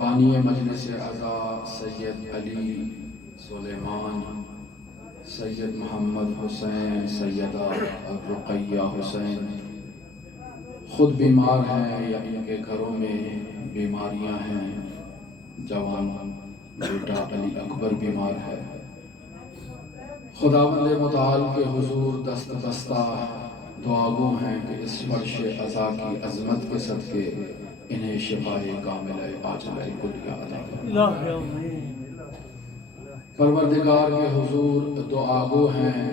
بانی مجلس عزا سید علی سلیمان، سید محمد حسین، سیدہ رقیہ حسین خود بیمار ہیں یا ان کے گھروں میں بیماریاں ہیں، جوان بیٹا علی اکبر بیمار ہے، خداوند متعال کے حضور دست بستہ دعا گو ہیں کہ اس فرش عزا کی عظمت کے صدقے انہیں شفائے کاملہ عاجلہ کلیہ عطا فرما۔ پروردگار کے حضور دعا گو ہیں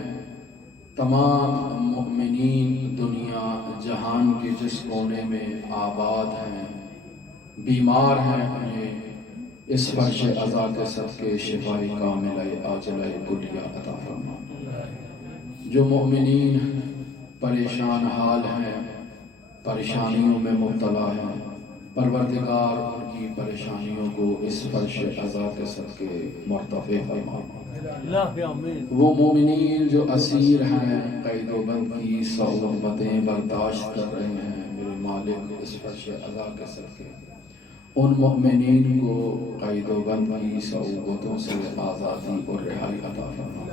تمام مؤمنین دنیا جہان کے جس کونے میں آباد ہیں، بیمار ہیں، انہیں اس فرش عزا کے صدقے شفائے کاملہ عاجلہ کلیہ عطا فرما۔ جو مؤمنین پریشان حال ہیں، پریشانیوں میں مبتلا ہیں، پروردگار ان کی پریشانیوں کو اس فرش عزا کے صدقے مرتفع فرما۔ وہ مومنین جو اسیر ہیں، قید و بند کی صعوبتیں برداشت کر رہے ہیں، میرے مالک اس فرش عزا کے صدقے ان مومنین کو قید و بند کی صعوبتوں سے آزادی اور رہائی عطا فرما۔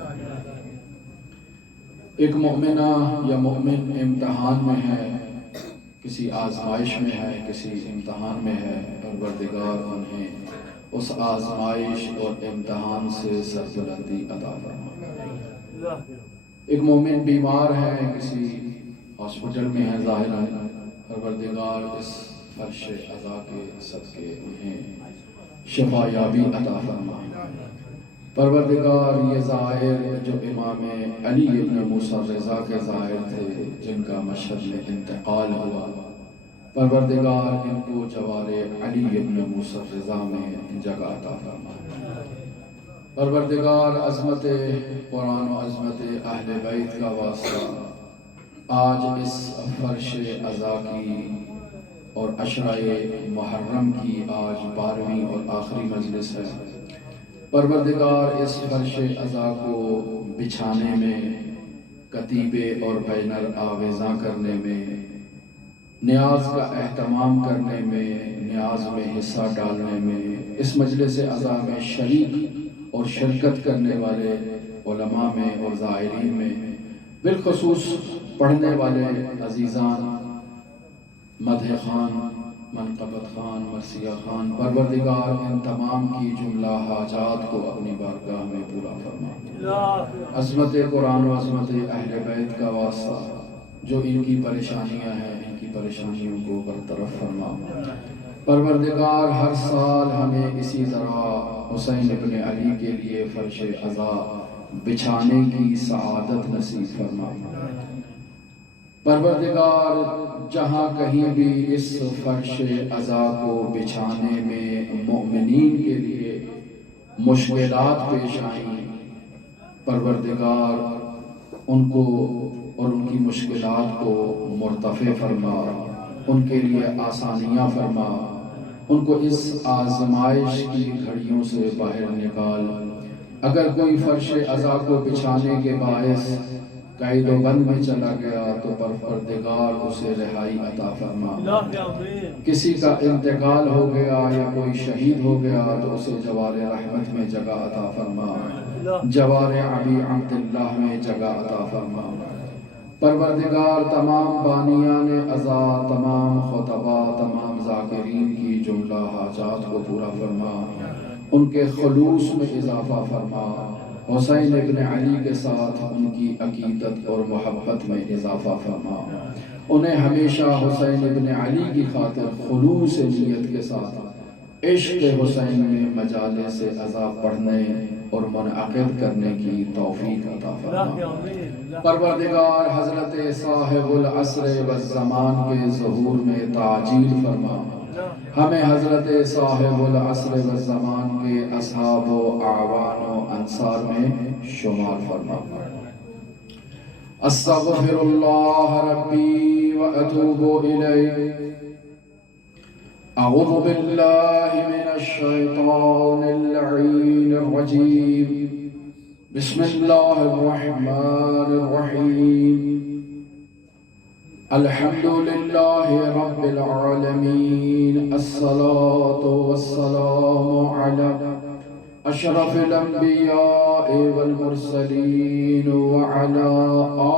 ایک مومنہ یا مومن امتحان میں ہے، کسی آزمائش میں ہے، کسی امتحان میں ہے، پروردگار انہیں اس آزمائش اور امتحان سے سربلندی عطا فرما۔ ایک مومن بیمار ہے، کسی ہاسپٹل میں ہے، ظاہراً پروردگار اس فرش عزا کے صدقے انہیں شفا یابی عطا فرما۔ پروردگار یہ زائر جو امام علی ابن موسیٰ رضا کے زائر تھے، جن کا مشہد میں انتقال ہوا، پروردگار ان کو جوار علی ابن موسیٰ رضا میں جگہ عطا فرما۔ پروردگار عظمت قرآن و عظمت اہل بیت کا واسطہ آج اس فرش عزا کی اور عشرہ محرم کی آج 12ویں اور آخری مجلس ہے، پروردگار اس فرش عزا کو بچھانے میں، کتیبے اور بینر آویزاں کرنے میں، نیاز کا اہتمام کرنے میں، نیاز میں حصہ ڈالنے میں، اس مجلس عزا میں شریک اور شرکت کرنے والے علماء میں اور زائرین میں، بالخصوص پڑھنے والے عزیزان مدح خان، منقبت خان، مرثیہ خان، پروردگار ان تمام کی جملہ حاجات کو اپنی بارگاہ میں پورا فرما۔ عظمت قرآن و عظمت اہل بیت کا واسطہ جو ان کی پریشانیاں ہیں، ان کی پریشانیوں کو برطرف فرما۔ پروردگار ہر سال ہمیں اسی طرح حسین ابن علی کے لیے فرش عزا بچھانے کی سعادت نصیب فرما۔ پروردگار جہاں کہیں بھی اس فرش عزا کو بچھانے میں مومنین کے لیے مشکلات پیش آئیں، پروردگار ان کو اور ان کی مشکلات کو مرتفع فرما، ان کے لیے آسانیاں فرما، ان کو اس آزمائش کی گھڑیوں سے باہر نکال۔ اگر کوئی فرش عزا کو بچھانے کے باعث قید و بند میں چلا گیا تو پروردگار اسے رہائی عطا فرما۔ کسی کا انتقال ہو گیا یا کوئی شہید ہو گیا تو اسے جوار رحمت میں جگہ عطا فرما، جوار ابی عبداللہ میں جگہ عطا فرما۔ پروردگار تمام بانیان عزا، تمام خطبہ، تمام ذاکرین کی جملہ حاجات کو پورا فرما، ان کے خلوص میں اضافہ فرما، حسین ابن علی کے ساتھ ان کی عقیدت اور محبت میں اضافہ فرما، انہیں ہمیشہ حسین ابن علی کی خاطر خلوص نیت کے ساتھ عشق حسین میں مجالس عزا پڑھنے اور منعقد کرنے کی توفیق عطا فرما۔ پروردگار حضرت صاحب العصر والزمان کے ظہور میں تعجیل فرما، ہمیں حضرت صاحب العصر والزمان کے اصحاب و اعوان و انصار میں شمار فرما۔ استغفر اللہ ربی و اتوب الیہ، اعوذ باللہ من الشیطان اللعین الرجیم، بسم اللہ الرحمن الرحیم۔ الحمد لله رب العالمين الصلاة والسلام على أشرف الأنبياء والمرسلين وعلى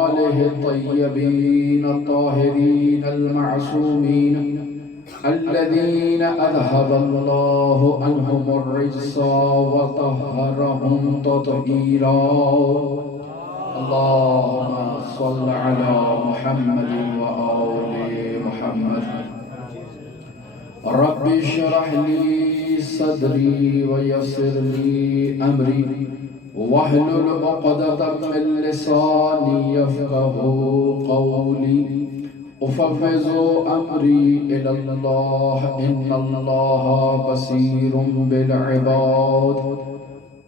آله الطيبين الطاهرين المعصومين الذين أذهب الله عنهم الرجس وطهرهم تطهيرا اللهم صل على محمد وآل محمد رب اشرح لي صدري ويسر لي أمري واحلل عقدة من لساني يفقهوا قولي أفوض أمري إلى الله إن الله بصير بالعباد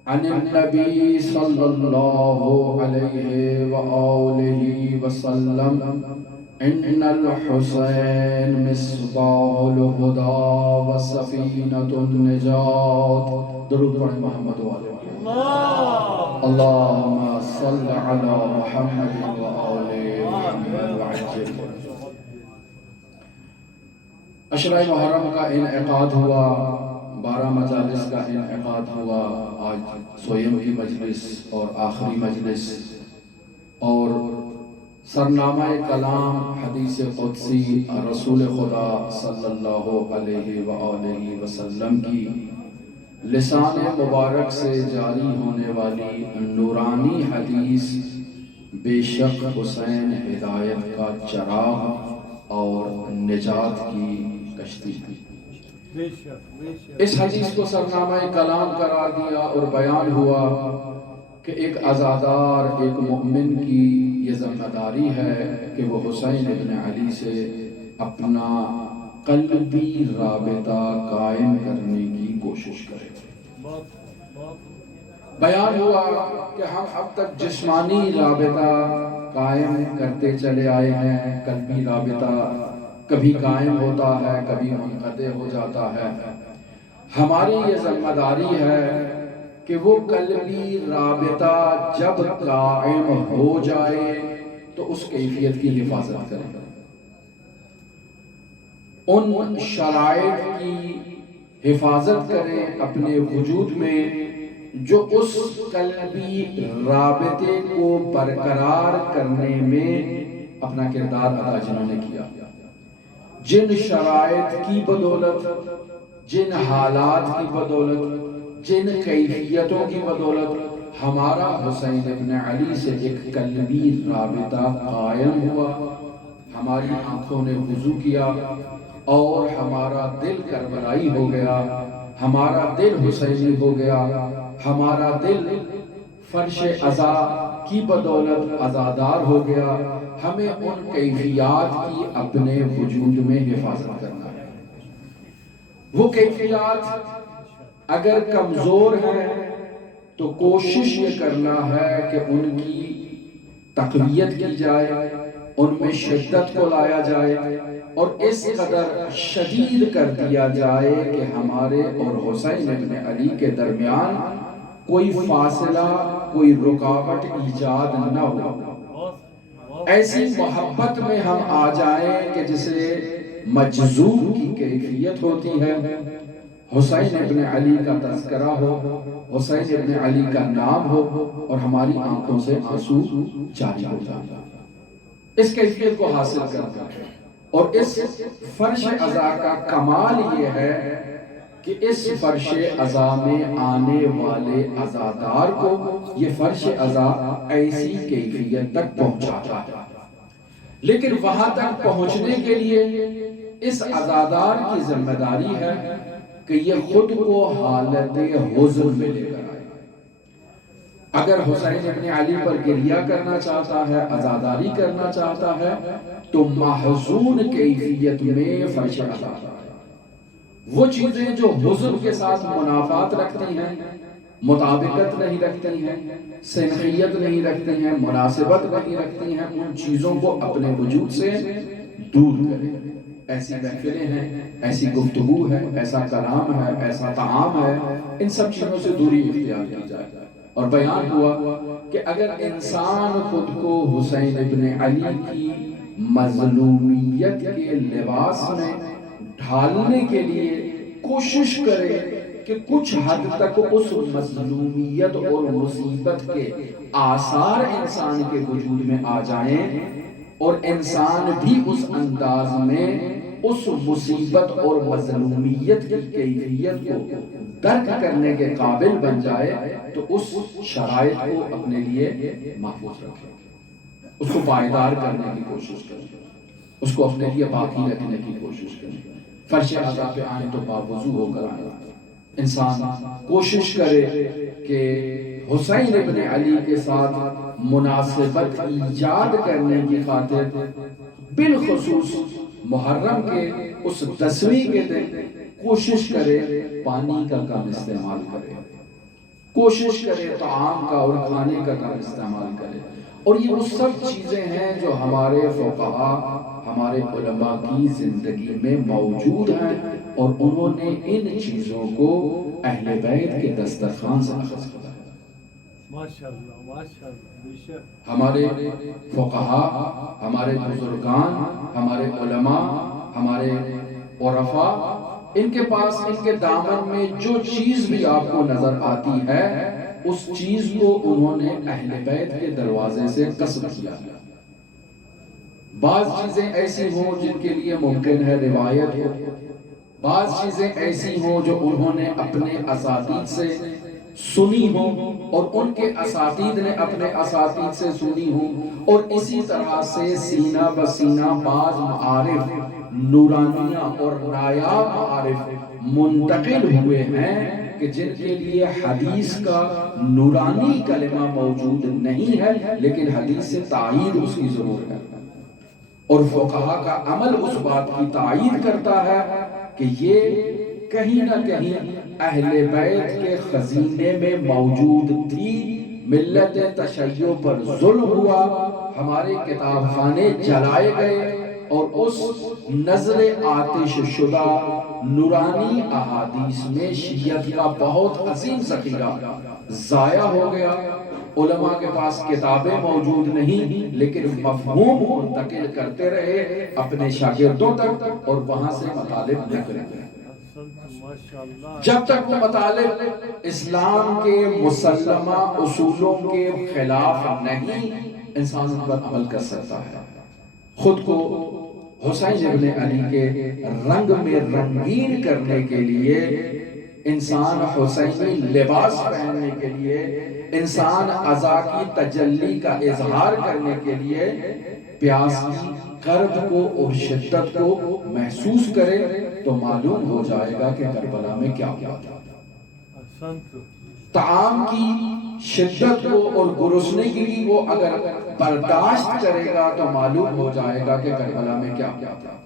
عن النبي صلى الله عليه وآله وسلم إن الحسين مصباح الهدى وسفينة النجاة درود پر محمد وآلہ اللهم صل على محمد وآل محمد وعجل عشرہ محرم کا انعقاد ہوا 12 مجالس کا انعقاد ہوا آج سویم کی مجلس اور آخری مجلس اور سرنامہ کلام حدیث قدسی رسول خدا صلی اللہ علیہ وآلہ وسلم کی لسان مبارک سے جاری ہونے والی نورانی حدیث بے شک حسین ہدایت کا چراغ اور نجات کی کشتی تھی۔ اس حدیث کو سرنامہ کلام قرار دیا اور بیان ہوا کہ ایک عزادار ایک مومن کی یہ ذمہ داری ہے کہ وہ حسین ابن علی سے اپنا قلبی رابطہ قائم کرنے کی کوشش کرے۔ بیان ہوا کہ ہم اب تک جسمانی رابطہ قائم کرتے چلے آئے ہیں، قلبی رابطہ کبھی قائم ہوتا ہے کبھی منقطع ہو جاتا ہے۔ ہماری یہ ذمہ داری ہے کہ وہ قلبی رابطہ جب قائم ہو جائے تو اس کیفیت کی حفاظت کریں، ان شرائط کی حفاظت کریں اپنے وجود میں جو اس قلبی رابطے کو برقرار کرنے میں اپنا کردار ادا جنہوں نے کیا۔ جن شرائط کی بدولت، جن حالات کی بدولت، جن کیفیتوں کی بدولت ہمارا حسین ابن علی سے ایک قلبی رابطہ قائم ہوا، ہماری آنکھوں نے وضو کیا اور ہمارا دل کربلائی ہو گیا، ہمارا دل حسینی ہو گیا، ہمارا دل فرش عزا کی بدولت عزادار ہو گیا۔ ہمیں ان کیفیات کی اپنے وجود میں حفاظت کرنا ہے۔ وہ کیفیات اگر کمزور ہیں تو کوشش یہ کرنا ہے کہ ان کی تقویت کی جائے، ان میں شدت کو لایا جائے اور اس قدر شدید کر دیا جائے کہ ہمارے اور حسین ابن علی کے درمیان کوئی فاصلہ، کوئی رکاوٹ ایجاد نہ ہو۔ ایسی محبت میں ہم آ جائیں کہ جسے مجذوب کی کیفیت ہوتی ہے، حسین ابن علی کا تذکرہ ہو، حسین ابن علی کا نام ہو اور ہماری آنکھوں سے آنسو جاری ہو جائے۔ اس کیفیت کو حاصل کرنا ہے اور اس فرش عزا کا کمال یہ ہے کہ اس فرش عزا میں آنے والے عزادار کو یہ فرش عزا ایسی کیفیت تک پہنچاتا ہے، لیکن وہاں تک پہنچنے کے لیے اس عزادار کی ذمہ داری ہے کہ یہ خود کو حالت حزن میں لے کر آئے۔ اگر حسین ابن علی پر گریہ کرنا چاہتا ہے، عزاداری کرنا چاہتا ہے تو محزون کیفیت میں فرش عزا ہے۔ وہ چیزیں جو حضور کے ساتھ منافات رکھتی ہیں، مطابقت نہیں رکھتی ہیں، سنخیت نہیں رکھتی ہیں، مناسبت نہیں رکھتی ہیں، ان چیزوں کو اپنے وجود سے دور کریں۔ ایسی محفلیں ہیں، ایسی گفتگو ہے، ایسا کلام ہے، ایسا طعام ہے، ان سب چیزوں سے دوری اختیار کی جائے۔ اور بیان ہوا کہ اگر انسان خود کو حسین ابن علی کی مظلومیت کے لباس میں ڈھالنے کے لیے کوشش کرے کہ کچھ حد تک اس مظلومیت اور مصیبت کے آثار انسان کے وجود میں آ جائیں اور انسان بھی اس انداز میں اس مصیبت اور مظلومیت کی کیفیت کو درک کرنے کے قابل بن جائے، تو اس شرائط کو اپنے لیے محفوظ رکھے، اس کو پائیدار کرنے کی کوشش کرے، اس کو اپنے لیے باقی رکھنے کی کوشش کرے۔ فرش عزا پہ آئیں تو باوضو ہو کر آئیں۔ انسان کوشش کرے کہ حسین ابن علی کے ساتھ مناسبت ایجاد کرنے کی خاطر بالخصوص محرم کے اس 10ویں کے دن کوشش کرے پانی کا کم استعمال کرے، کوشش کرے طعام کا اور کھانے کا کم استعمال کرے۔ اور یہ وہ سب چیزیں ہیں جو ہمارے فقہا، ہمارے علماء کی زندگی میں موجود ہیں، اور انہوں نے ان چیزوں کو اہل بیت کے دسترخوان سے اخذ کیا ہے۔ ہمارے فقہا، ہمارے بزرگان، ہمارے علماء، ہمارے عرفاء، ان کے پاس ان کے دامن میں جو چیز بھی آپ کو نظر آتی ہے اس چیز کو انہوں نے اہل بیت کے دروازے سے قصد کیا۔ بعض چیزیں ایسی ہوں جن کے لیے ممکن ہے روایت ہو، بعض چیزیں ایسی ہوں جو انہوں نے اپنے اساتید سے سنی ہوں اور ان کے اساتید نے اپنے اساتید سے سنی ہوں، اور اسی طرح سے سینہ بسینہ بعض معارف نورانیہ اور نایاب معارف منتقل ہوئے ہیں کہ جن کے لیے حدیث کا نورانی کلمہ موجود نہیں ہے، لیکن حدیث سے تائید اس کی ضرور ہے، اور فقہا کا عمل اس بات کی تائید کرتا ہے کہ یہ کہیں نہ کہیں اہل بیت کے خزینے میں موجود تھی۔ ملت تشیع پر ظلم ہوا، ہمارے کتاب خانے جلائے گئے، اور اس نظر آتش شدہ نورانی احادیث میں شیعت کا بہت عظیم ذخیرہ ضائع ہو گیا۔ علماء کے پاس کتابیں موجود نہیں، لیکن مفہوم منتقل کرتے رہے اپنے شاگردوں تک، اور وہاں سے مطالب نکلے گئے۔ جب تک وہ مطالب اسلام کے مسلمہ اصولوں کے خلاف نہیں، انسان ان پر عمل کر سکتا ہے۔ خود کو حسین ابن علی کے رنگ میں رنگین کرنے کے لیے، انسان حسینی لباس پہننے کے لیے، انسان عزا کی تجلی کا اظہار کرنے کے لیے پیاس کی کرب کو اور شدت کو محسوس کرے تو معلوم ہو جائے گا کہ کربلا میں کیا ہوا تھا۔ طعام کی شدت کو اور گرسنگی کو اگر برداشت کرے گا تو معلوم ہو جائے گا کہ کربلا میں کیا ہوا تھا۔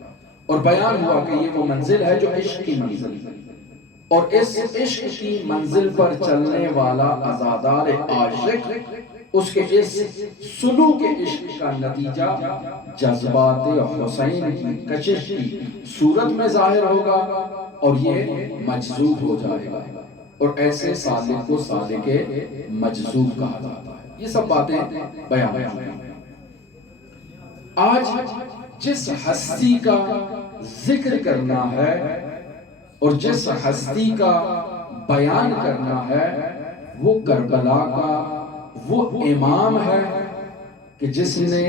اور بیان ہوا کہ یہ وہ منزل ہے جو عشق کی منزل ہے، اور اس عشق کی منزل پر چلنے والا عزادار عاشق، اس کے اس سلوک عشق کا نتیجہ جذبات حسین کی کشش کی صورت میں ظاہر ہوگا، اور یہ مجذوب ہو جائے گا، اور ایسے سالک کو سالک مجذوب کہا جاتا ہے۔ یہ سب باتیں بیان ہیں۔ آج جس ہستی کا ذکر کرنا ہے اور جس ہستی کا بیان کرنا ہے، وہ کربلا کا وہ امام ہے کہ جس نے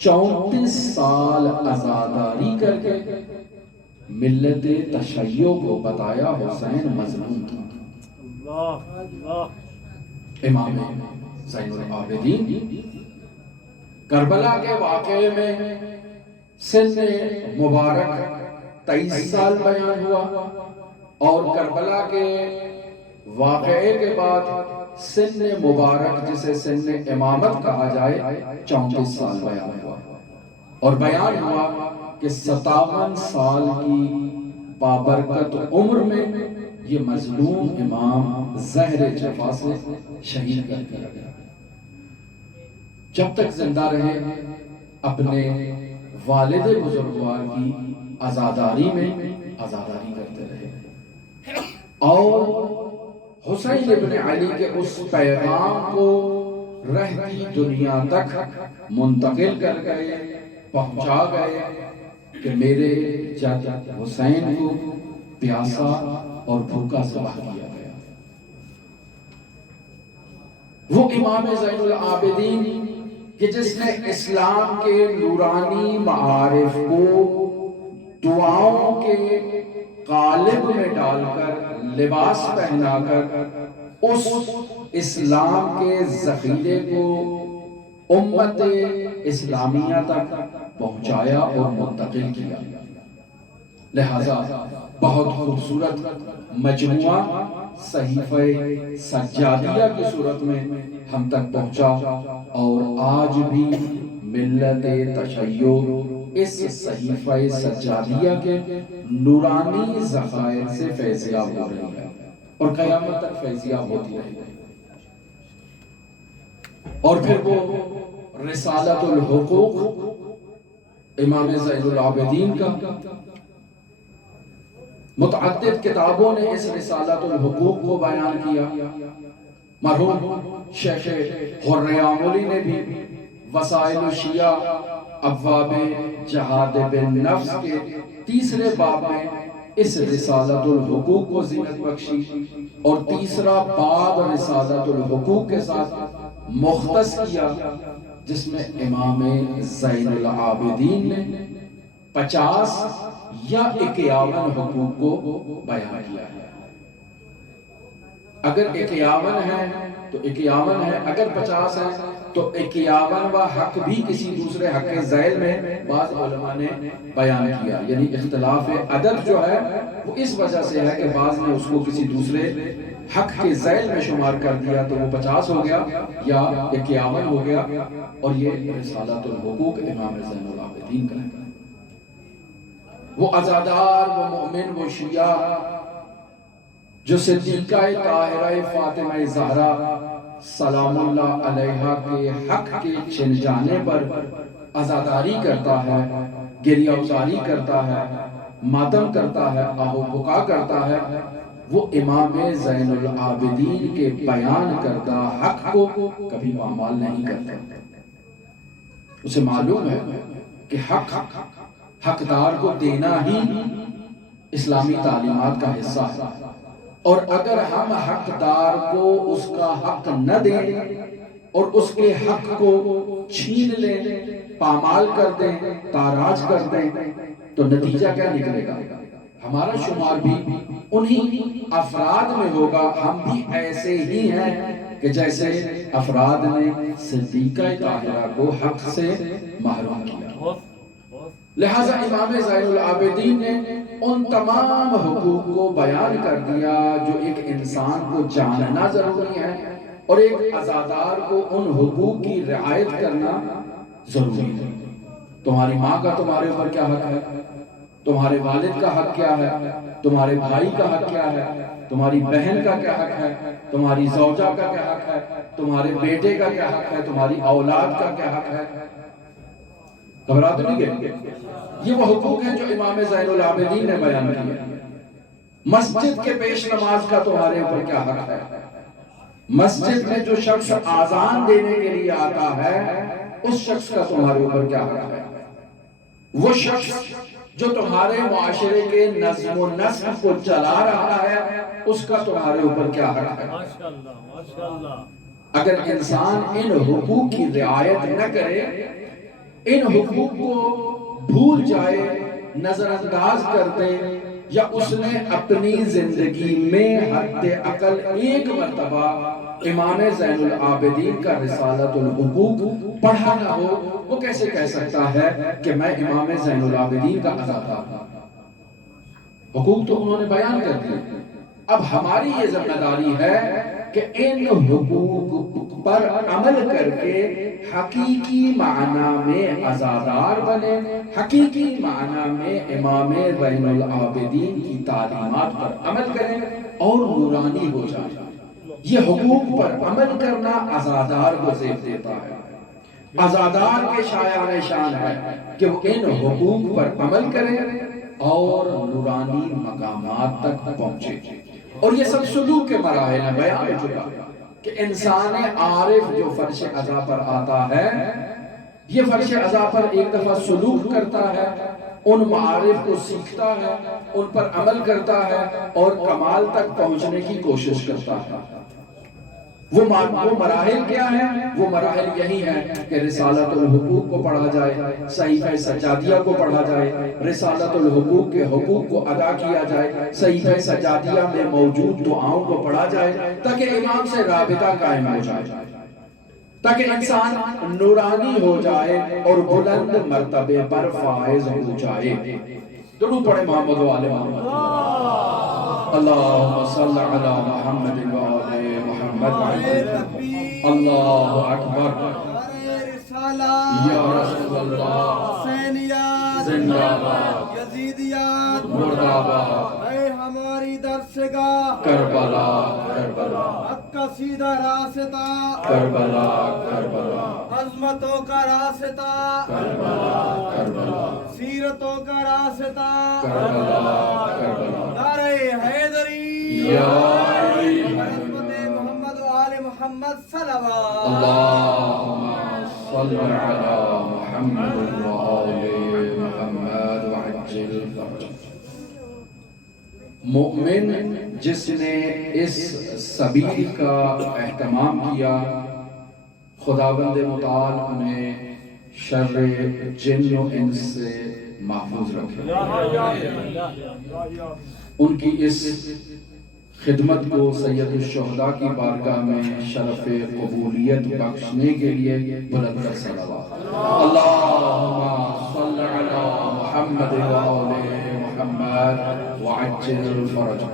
34 سال عزاداری کر کے ملت تشیع کو بتایا حسین مظلوم تھا۔ امام زین العابدین کربلا کے واقعے میں سن مبارک 23 سال بیان ہوا، اور کربلا کے واقعے کے بعد سن مبارک جسے سن امامت کہا جائے 34 سال بیان ہوا، اور بیان ہوا کہ 57 سال کی بابرکت عمر میں یہ مظلوم امام زہر جفا سے شہید کر دیا گیا۔ جب تک زندہ رہے اپنے والد بزرگوار کی عزاداری میں عزاداری کرتے رہے، اور حسین ابن علی کے اس پیغام کو رہتی دنیا تک منتقل کر گئے، پہنچا گئے کہ میرے جد حسین کو پیاسا اور بھوکا ذبح کیا گیا۔ وہ امام زین العابدین کہ جس نے اسلام کے نورانی معارف کو دعاؤں کے قالب میں ڈال کر، لباس پہنا کر اس اسلام کے ذخیرے کو امت اسلامیہ تک پہنچایا اور منتقل کیا۔ لہذا بہت خوبصورت مجموعہ صحیفہ سجادیہ کی صورت میں ہم تک پہنچا، اور آج بھی ملت تشیع اس صحیفہ سجادیہ کے نورانی ذخائر سے فیضیاب ہو رہی ہے اور قیامت تک فیضیاب ہوتی رہے گی۔ اور پھر وہ رسالت الحقوق امام زین العابدین کا، متعدد کتابوں نے اس رسالت الحقوق کو بیان کیا۔ مرحوم شیخ حر آملی نے بھی وسائل الشیعہ ابواب جہاد بالنفس کے تیسرے باب میں اس رسالت الحقوق کو زینت بخشی، اور تیسرا باب رسالت الحقوق کے ساتھ مختص کیا، جس میں امام زین العابدین نے 50 یا 51 حقوق کو بیان کیا ہے۔ اگر 51 ہے تو 51 ہے، اگر 50 ہے تو 51واں حق بھی کسی دوسرے حق کے ذیل میں بعض علماء نے بیان کیا۔ یعنی اختلاف عدد جو ہے وہ اس وجہ سے ہے کہ بعض نے اس کو کسی دوسرے حق کے ذیل میں شمار کر دیا تو وہ 50 ہو گیا یا 51 ہو گیا، اور یہ رسالت الحقوق امام زین العابدین کا ہے۔ وہ عزادار، وہ مومن، وہ شیعہ جو صدیقہ طاہرہ فاطمہ زہرا سلام اللہ علیہا کے حق کے چھن جانے پر عزاداری کرتا ہے، گریہ ازاری کرتا ہے، ماتم کرتا ہے، آہو بکا کرتا ہے، وہ امام زین العابدین کے بیان کردہ حق کو کبھی پامال نہیں کرتا۔ اسے معلوم ہے کہ حقدار کو دینا ہی اسلامی تعلیمات کا حصہ ہے، اور اگر ہم حقدار کو اس کا حق نہ دیں اور اس کے حق کو چھین لیں، پامال کر دیں، تاراج کر دیں، تو نتیجہ کیا نکلے گا؟ ہمارا شمار بھی انہی افراد میں ہوگا۔ ہم بھی ایسے ہی ہیں کہ جیسے افراد نے صدیقہ طاہرہ کو حق سے محروم کیا۔ لہٰذا امام زین العابدین نے ان تمام حقوق کو بیان کر دیا جو ایک انسان کو جاننا ضروری ہے، اور ایک عزادار کو ان حقوق کی رعایت کرنا ضروری ہے۔ تمہاری ماں کا تمہارے اوپر کیا حق ہے، تمہارے والد کا حق کیا ہے، تمہارے بھائی کا حق کیا ہے، تمہاری بہن کا کیا حق ہے، تمہاری زوجہ کا کیا حق ہے، تمہارے بیٹے کا کیا حق ہے، تمہاری اولاد کا کیا حق ہے۔ گھبرا تو نہیں گئے؟ یہ وہ حقوق ہیں جو امام زین العابدین نے بیان کیا۔ مسجد کے پیش نماز کا تمہارے اوپر کیا حق ہے، مسجد میں جو شخص آذان دینے کے لیے آتا ہے اس شخص کا تمہارے اوپر کیا حق ہے، وہ شخص جو تمہارے معاشرے کے نظم و نسق کو چلا رہا ہے اس کا تمہارے اوپر کیا حق ہے۔ اگر انسان ان حقوق کی رعایت نہ کرے، ان حقوق کو بھول جائے، نظر انداز کر دے، یا اس نے اپنی زندگی میں حد اقل ایک مرتبہ امام زین العابدین کا رسالت الحقوق پڑھا نہ ہو، وہ کیسے کہہ سکتا ہے کہ میں امام زین العابدین کا عزادار ہوں؟ حقوق تو انہوں نے بیان کر دیے، اب ہماری یہ ذمہ داری ہے کہ ان حقوق پر عمل کر کے حقیقی معنی میں عزادار بنے، حقیقی معنی میں امام زین العابدین کی تعلیمات پر عمل کریں اور نورانی ہو جائیں۔ یہ حقوق پر عمل کرنا عزادار کو زیب دیتا ہے۔ عزادار کے شایان شان ہے کہ وہ ان حقوق پر عمل کرے اور نورانی مقامات تک پہنچے، اور یہ سب سلوک کے مراحل ہیں۔ بیان ہو چکا کہ انسان عارف جو فرش عزا پر آتا ہے یہ فرش عزا پر ایک دفعہ سلوک کرتا ہے، ان معارف کو سیکھتا ہے، ان پر عمل کرتا ہے اور کمال تک پہنچنے کی کوشش کرتا ہے۔ وہ مراحل کیا ہیں؟ وہ مراحل یہی ہیں کہ رسالت الحقوق کو پڑھا جائے، صحیفہ سجادیہ کو پڑھا جائے، رسالت الحقوق کے حقوق کو ادا کیا جائے، صحیفہ سجادیہ میں موجود دعاؤں کو پڑھا جائے تاکہ امام سے رابطہ قائم ہو جائے، تاکہ انسان نورانی ہو جائے اور بلند مرتبے پر فائز ہو جائے۔ درود پڑھے محمد و آل محمد۔ اللہم صل علی محمد و آل محمد۔ اللہ اکبر۔ یا رسول اللہ حسینیات زندہ باد، یزیدیات مردہ باد، اے ہماری درسگاہ کربلا کربلا حق کا سیدھا راستہ، کربلا کربلا عظمتوں کا راستہ، کربلا کربلا سیرتوں کا راستہ، کربلا کربلا نعرہ حیدری، یا علی عظمت محمد و آل محمد صلوات۔ اللہم صل علی محمد و آل محمد وعجل فرجہ۔ مومن جس نے اس سبیل کا اہتمام کیا، خداوند متعال انہیں شر جن و انس سے محفوظ رکھے، ان کی اس خدمت کو سید الشہداء کی بارگاہ میں شرف قبولیت بخشنے کے لیے بلند کر صلوات۔ اللہم صل علی محمد و آل محمد وعجل فرجہ۔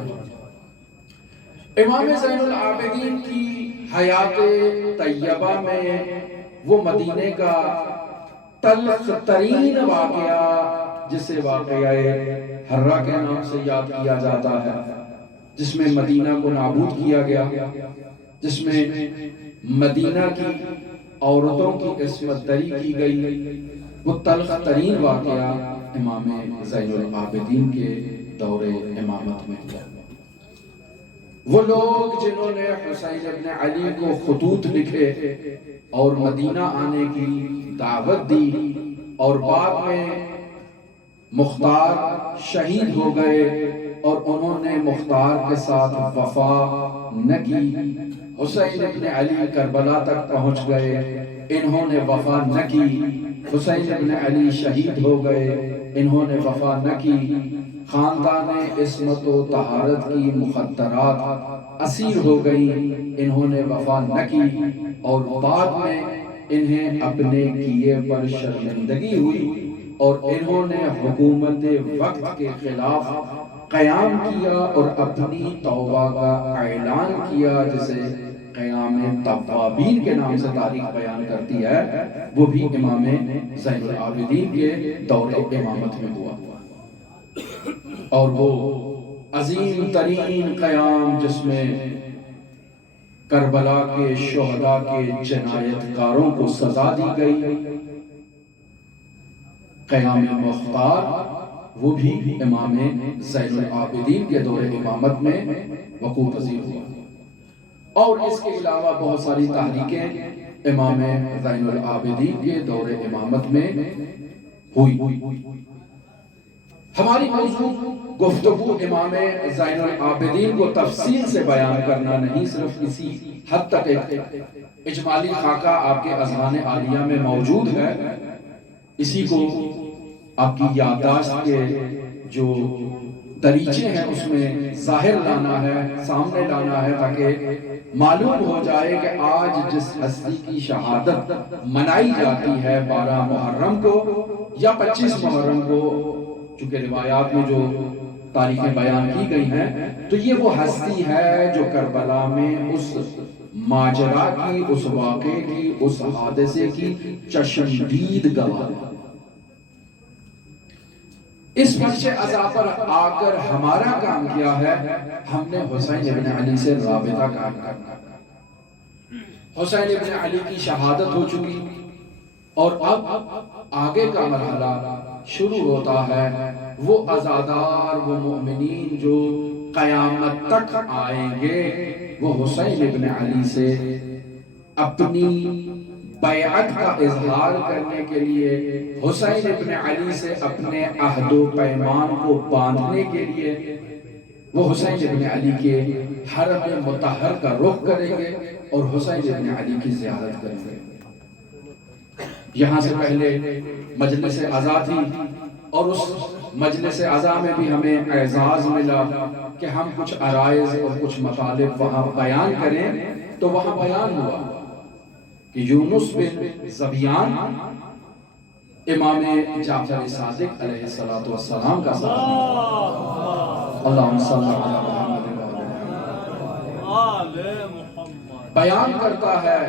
امام زین العابدین کی حیات طیبہ میں وہ مدینے کا تلخ ترین واقعہ، جسے واقعہ حرہ کے نام سے یاد کیا جاتا ہے، جس میں مدینہ کو نابود کیا گیا، جس میں مدینہ کی عورتوں کی عصمت دری کی گئی، وہ تلخ ترین واقعہ امام زین العابدین کے دور امامت میں ہوا۔ وہ لوگ جنہوں نے حسین ابن علی کو خطوط لکھے اور مدینہ آنے کی دعوت دی اور بعد میں مختار شہید ہو گئے اور انہوں نے مختار کے ساتھ وفا نہ کی، حسین ابن علی کربلا تک پہنچ گئے، انہوں نے وفا نہ کی، حسین ابن علی شہید ہو گئے، انہوں نے وفا نہ کی، خاندان عصمت و طہارت کی مخدرات اسیر ہو گئی، انہوں نے وفا نہ کی، اور بعد میں انہیں اپنے کیے پر شرمندگی ہوئی اور انہوں نے حکومت وقت کے خلاف قیام کیا اور اپنی توبہ کا اعلان کیا، جسے قیام توابین کے نام سے تاریخ بیان کرتی ہے، وہ بھی امام زین العابدین کے دور امامت میں ہوا، اور وہ عظیم ترین قیام جس میں کربلا کے شہداء کے جنایت کاروں کو سزا دی گئی، قیام مختار، وہ بھی امام زین العابدین کے دور امامت میں وقوع پذیر ہوا۔ اور اس کے علاوہ بہت ساری تحریکیں امام زین العابدین کے دور امامت میں ہوئی۔ ہماری موضوع گفتگو امام زین العابدین کو تفصیل سے بیان کرنا نہیں، صرف اسی حد تک ایک اجمالی خاکہ آپ کے اذہان عالیہ میں موجود ہے، اسی کو آپ کی یادداشت کے جو دریچے ہیں اس میں ظاہر لانا ہے، سامنے لانا ہے، تاکہ معلوم ہو جائے کہ آج جس ہستی کی شہادت منائی جاتی ہے 12 محرم کو یا 25 محرم کو، چونکہ روایات میں جو تاریخیں بیان کی گئی ہیں، تو یہ وہ ہستی ہے جو کربلا میں اس ماجرا کی، اس واقعے کی، اس حادثے کی چشمدید گواہ ہے۔ اس فرش عزا پر آ کر ہمارا کام کیا ہے؟ ہم نے حسین ابن علی سے رابطہ قائم کرنا۔ حسین ابن علی کی شہادت ہو چکی اور اب آگے کا مرحلہ شروع ہوتا ہے، وہ عزادار، وہ مومنین جو قیامت تک آئیں گے، وہ حسین ابن علی سے اپنی بیعت کا اظہار کرنے کے لیے، حسین ابن علی سے اپنے عہد و پیمان کو باندھنے کے لیے وہ حسین ابن علی کے حرم مطہر کا رخ کریں گے اور حسین ابن علی کی زیارت کریں گے۔ یہاں سے پہلے مجلس عزا تھی اور اس مجلس عزا میں بھی ہمیں اعزاز ملا کہ ہم کچھ عرائض اور کچھ مطالب وہاں بیان کریں، تو وہاں بیان ہوا کہ یونس بن زبیان امام جعفر صادق علیہ السلام کا صحابی، اللہم صلی علی محمد بیان کرتا ہے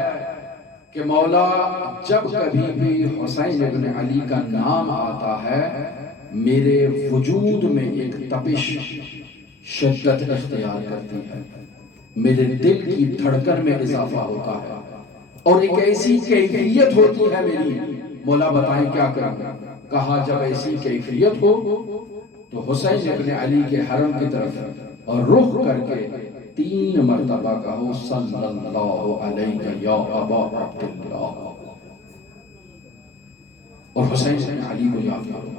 کہ مولا جب کبھی بھی حسین ابن علی کا نام آتا ہے میرے وجود میں ایک تپش شدت اختیار کرتی ہے، میرے دل کی دھڑکن میں اضافہ ہوتا ہے اور ایک ایسی کیفیت ہوتی ہے میری، مولا بتائیں کیا کروں؟ کہا جب ایسی کیفیت ہو تو حسین ابن علی کے حرم کی طرف اور رخ کر کے 3 مرتبہ کہو صلی اللہ علیہ یا ابا عبداللہ، اور حسین ابن علی کو یاد کرو،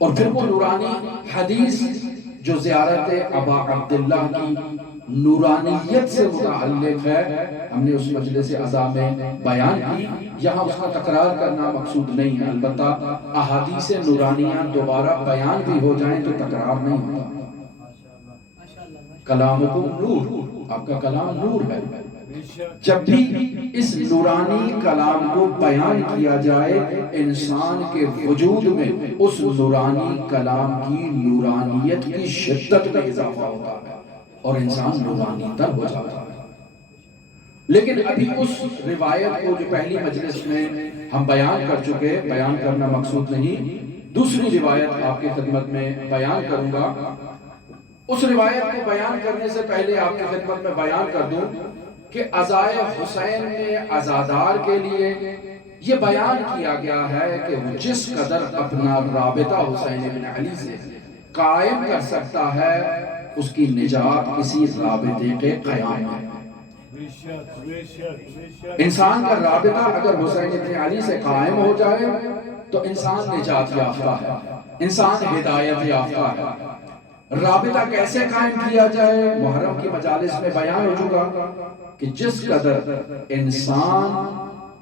اور پھر وہ نورانی حدیث جو زیارت ابا عبداللہ کی نورانیت سے متعلق ہے ہم نے اس مجلس عزا میں بیان کی، یہاں اس کا تکرار کرنا مقصود نہیں ہے، البتہ احادیث نورانیہ دوبارہ بیان بھی ہو جائیں تو تکرار نہیں ہوتا۔ کلامکم نور، آپ کا کلام نور ہے، جب بھی اس نورانی کلام کو بیان کیا جائے انسان کے وجود میں اس نورانی کلام کی نورانیت کی شدت میں اضافہ ہوتا ہے اور انسان نورانی تر ہو جاتا ہے۔ لیکن ابھی اس روایت کو جو پہلی مجلس میں ہم بیان کر چکے، بیان کرنا مقصود نہیں، دوسری روایت آپ کی خدمت میں بیان کروں گا۔ اس روایت کو بیان کرنے سے پہلے آپ کی خدمت میں بیان کر دوں کہ عزائے حسین میں عزادار کے لیے یہ بیان کیا گیا ہے کہ وہ جس قدر اپنا رابطہ حسین بن علی سے قائم کر سکتا ہے اس کی نجات اسی رابطے کے قیام ہے۔ انسان کا رابطہ اگر حسین بن علی سے قائم ہو جائے تو انسان نجات یافتہ ہے، انسان ہدایت یافتہ ہے۔ رابطہ کیسے قائم کیا جائے؟ محرم کی مجالس میں بیان ہو چکا کہ جس قدر انسان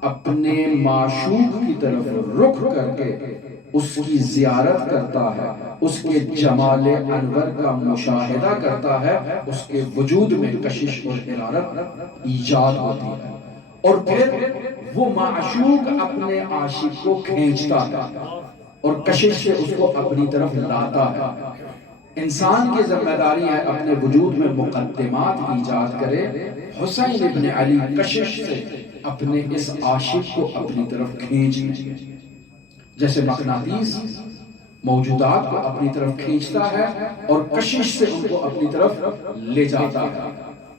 اپنے معشوق کی طرف رخ کر کے اس کی زیارت کرتا ہے، اس کے جمال انور کا مشاہدہ کرتا ہے، اس کے وجود میں کشش اور حرارت ایجاد ہوتی ہے، اور پھر وہ معشوق اپنے عاشق کو کھینچتا ہے اور کشش سے اس کو اپنی طرف لاتا ہے۔ انسان کی ذمہ داری ہے اپنے وجود میں مقدمات ایجاد کرے، حسین ابن علی کشش سے اپنے اس عاشق کو اپنی طرف کھینچے، جیسے مقناطیس موجودات کو اپنی طرف کھینچتا ہے اور کشش سے ان کو اپنی طرف لے جاتا ہے،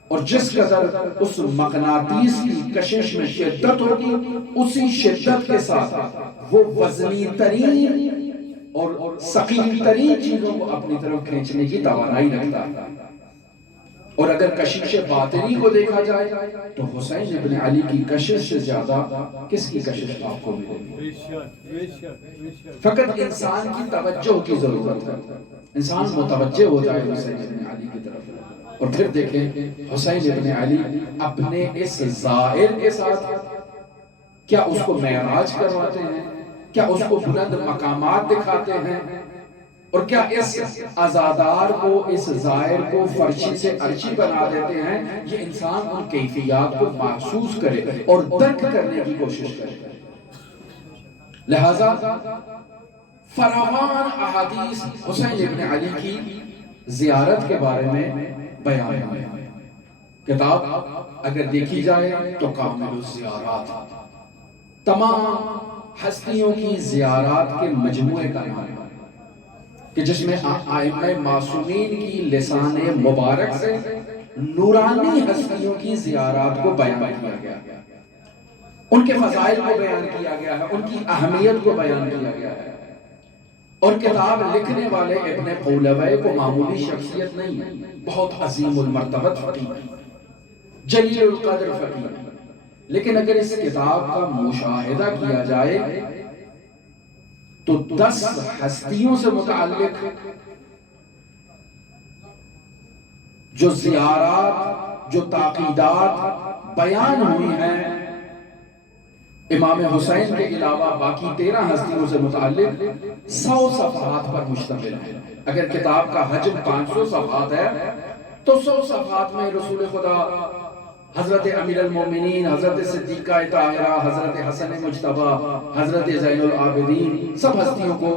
اور جس قدر اس مقناطیس کی کشش میں شدت ہوگی اسی شدت کے ساتھ وہ وزنی ترین اور ثقیل ترین چیزوں کو اپنی طرف کھینچنے کی توانائی رکھتا ہے۔ اور اگر کشش باطنی کو دیکھا جائے تو حسین ابن علی کی کشش سے زیادہ کس کی کشش آپ کو ملے گی؟ فقط انسان کی توجہ کی ضرورت ہے، انسان متوجہ ہو جائے حسین ابن علی کی طرف، اور پھر دیکھیں حسین ابن علی اپنے اس زائر کے ساتھ کیا اس کو معراج کرواتے ہیں، کیا اس کو بلند مقامات دکھاتے ہیں، اور کیا اس عزادار کو، اس زائر کو فرشی سے عرشی بنا دیتے ہیں، یہ انسان ان کیفیات کو محسوس کرے اور درک کرنے کی کوشش کرے۔ لہذا فراوان احادیث حسین ابن علی کی زیارت کے بارے میں بیان ہوئے۔ کتاب اگر دیکھی جائے تو کامل الزیارات، تمام ہستیوں کی زیارات کے مجموعے کا نام ہے کہ جس میں ائمہ معصومین کی لسان مبارک سے نورانی ہستیوں کی زیارات کو بیان کیا گیا ہے، ان کے فضائل کو بیان کیا گیا ہے، ان کی اہمیت کو بیان کیا گیا ہے۔ اور کتاب لکھنے والے ابن قولوی کو معمولی شخصیت نہیں ہے، بہت عظیم المرتبت فقیہ، جلیل القدر فقیہ، لیکن اگر اس کتاب کا مشاہدہ کیا جائے تو 10 ہستیوں سے متعلق جو زیارات، جو تاکیدات بیان ہوئی ہیں امام حسین کے علاوہ باقی 13 ہستیوں سے متعلق 100 صفحات پر مشتمل ہے۔ اگر کتاب کا حجم 500 صفحات ہے تو 100 صفحات میں رسول خدا، حضرت امیر المومنین، حضرت صدیقہ طاہرہ، حضرت حسن مجتبیٰ، حضرت زین العابدین، سب ہستیوں کو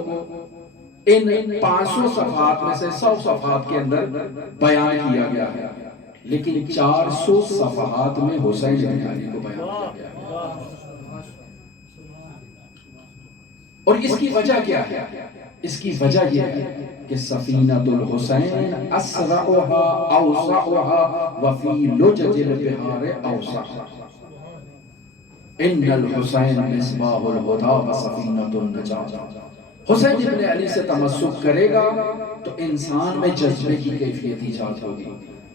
ان 500 صفحات میں سے 100 صفحات کے اندر بیان کیا گیا ہے، لیکن 400 صفحات میں حسین بن علی کو بیان کیا گیا ہے۔ اور اس کی وجہ کیا ہے؟ اس کی وجہ یہ ہے کہ سفینۃ الحسین اسرعها اوسعها وفی لجج البحار اوسعها، ان الحسین مصباح الہدی وسفینۃ النجاۃ۔ حسین ابن علی سے تمسک کرے گا تو انسان میں جذبے کی کیفیت ایجاد ہوگی،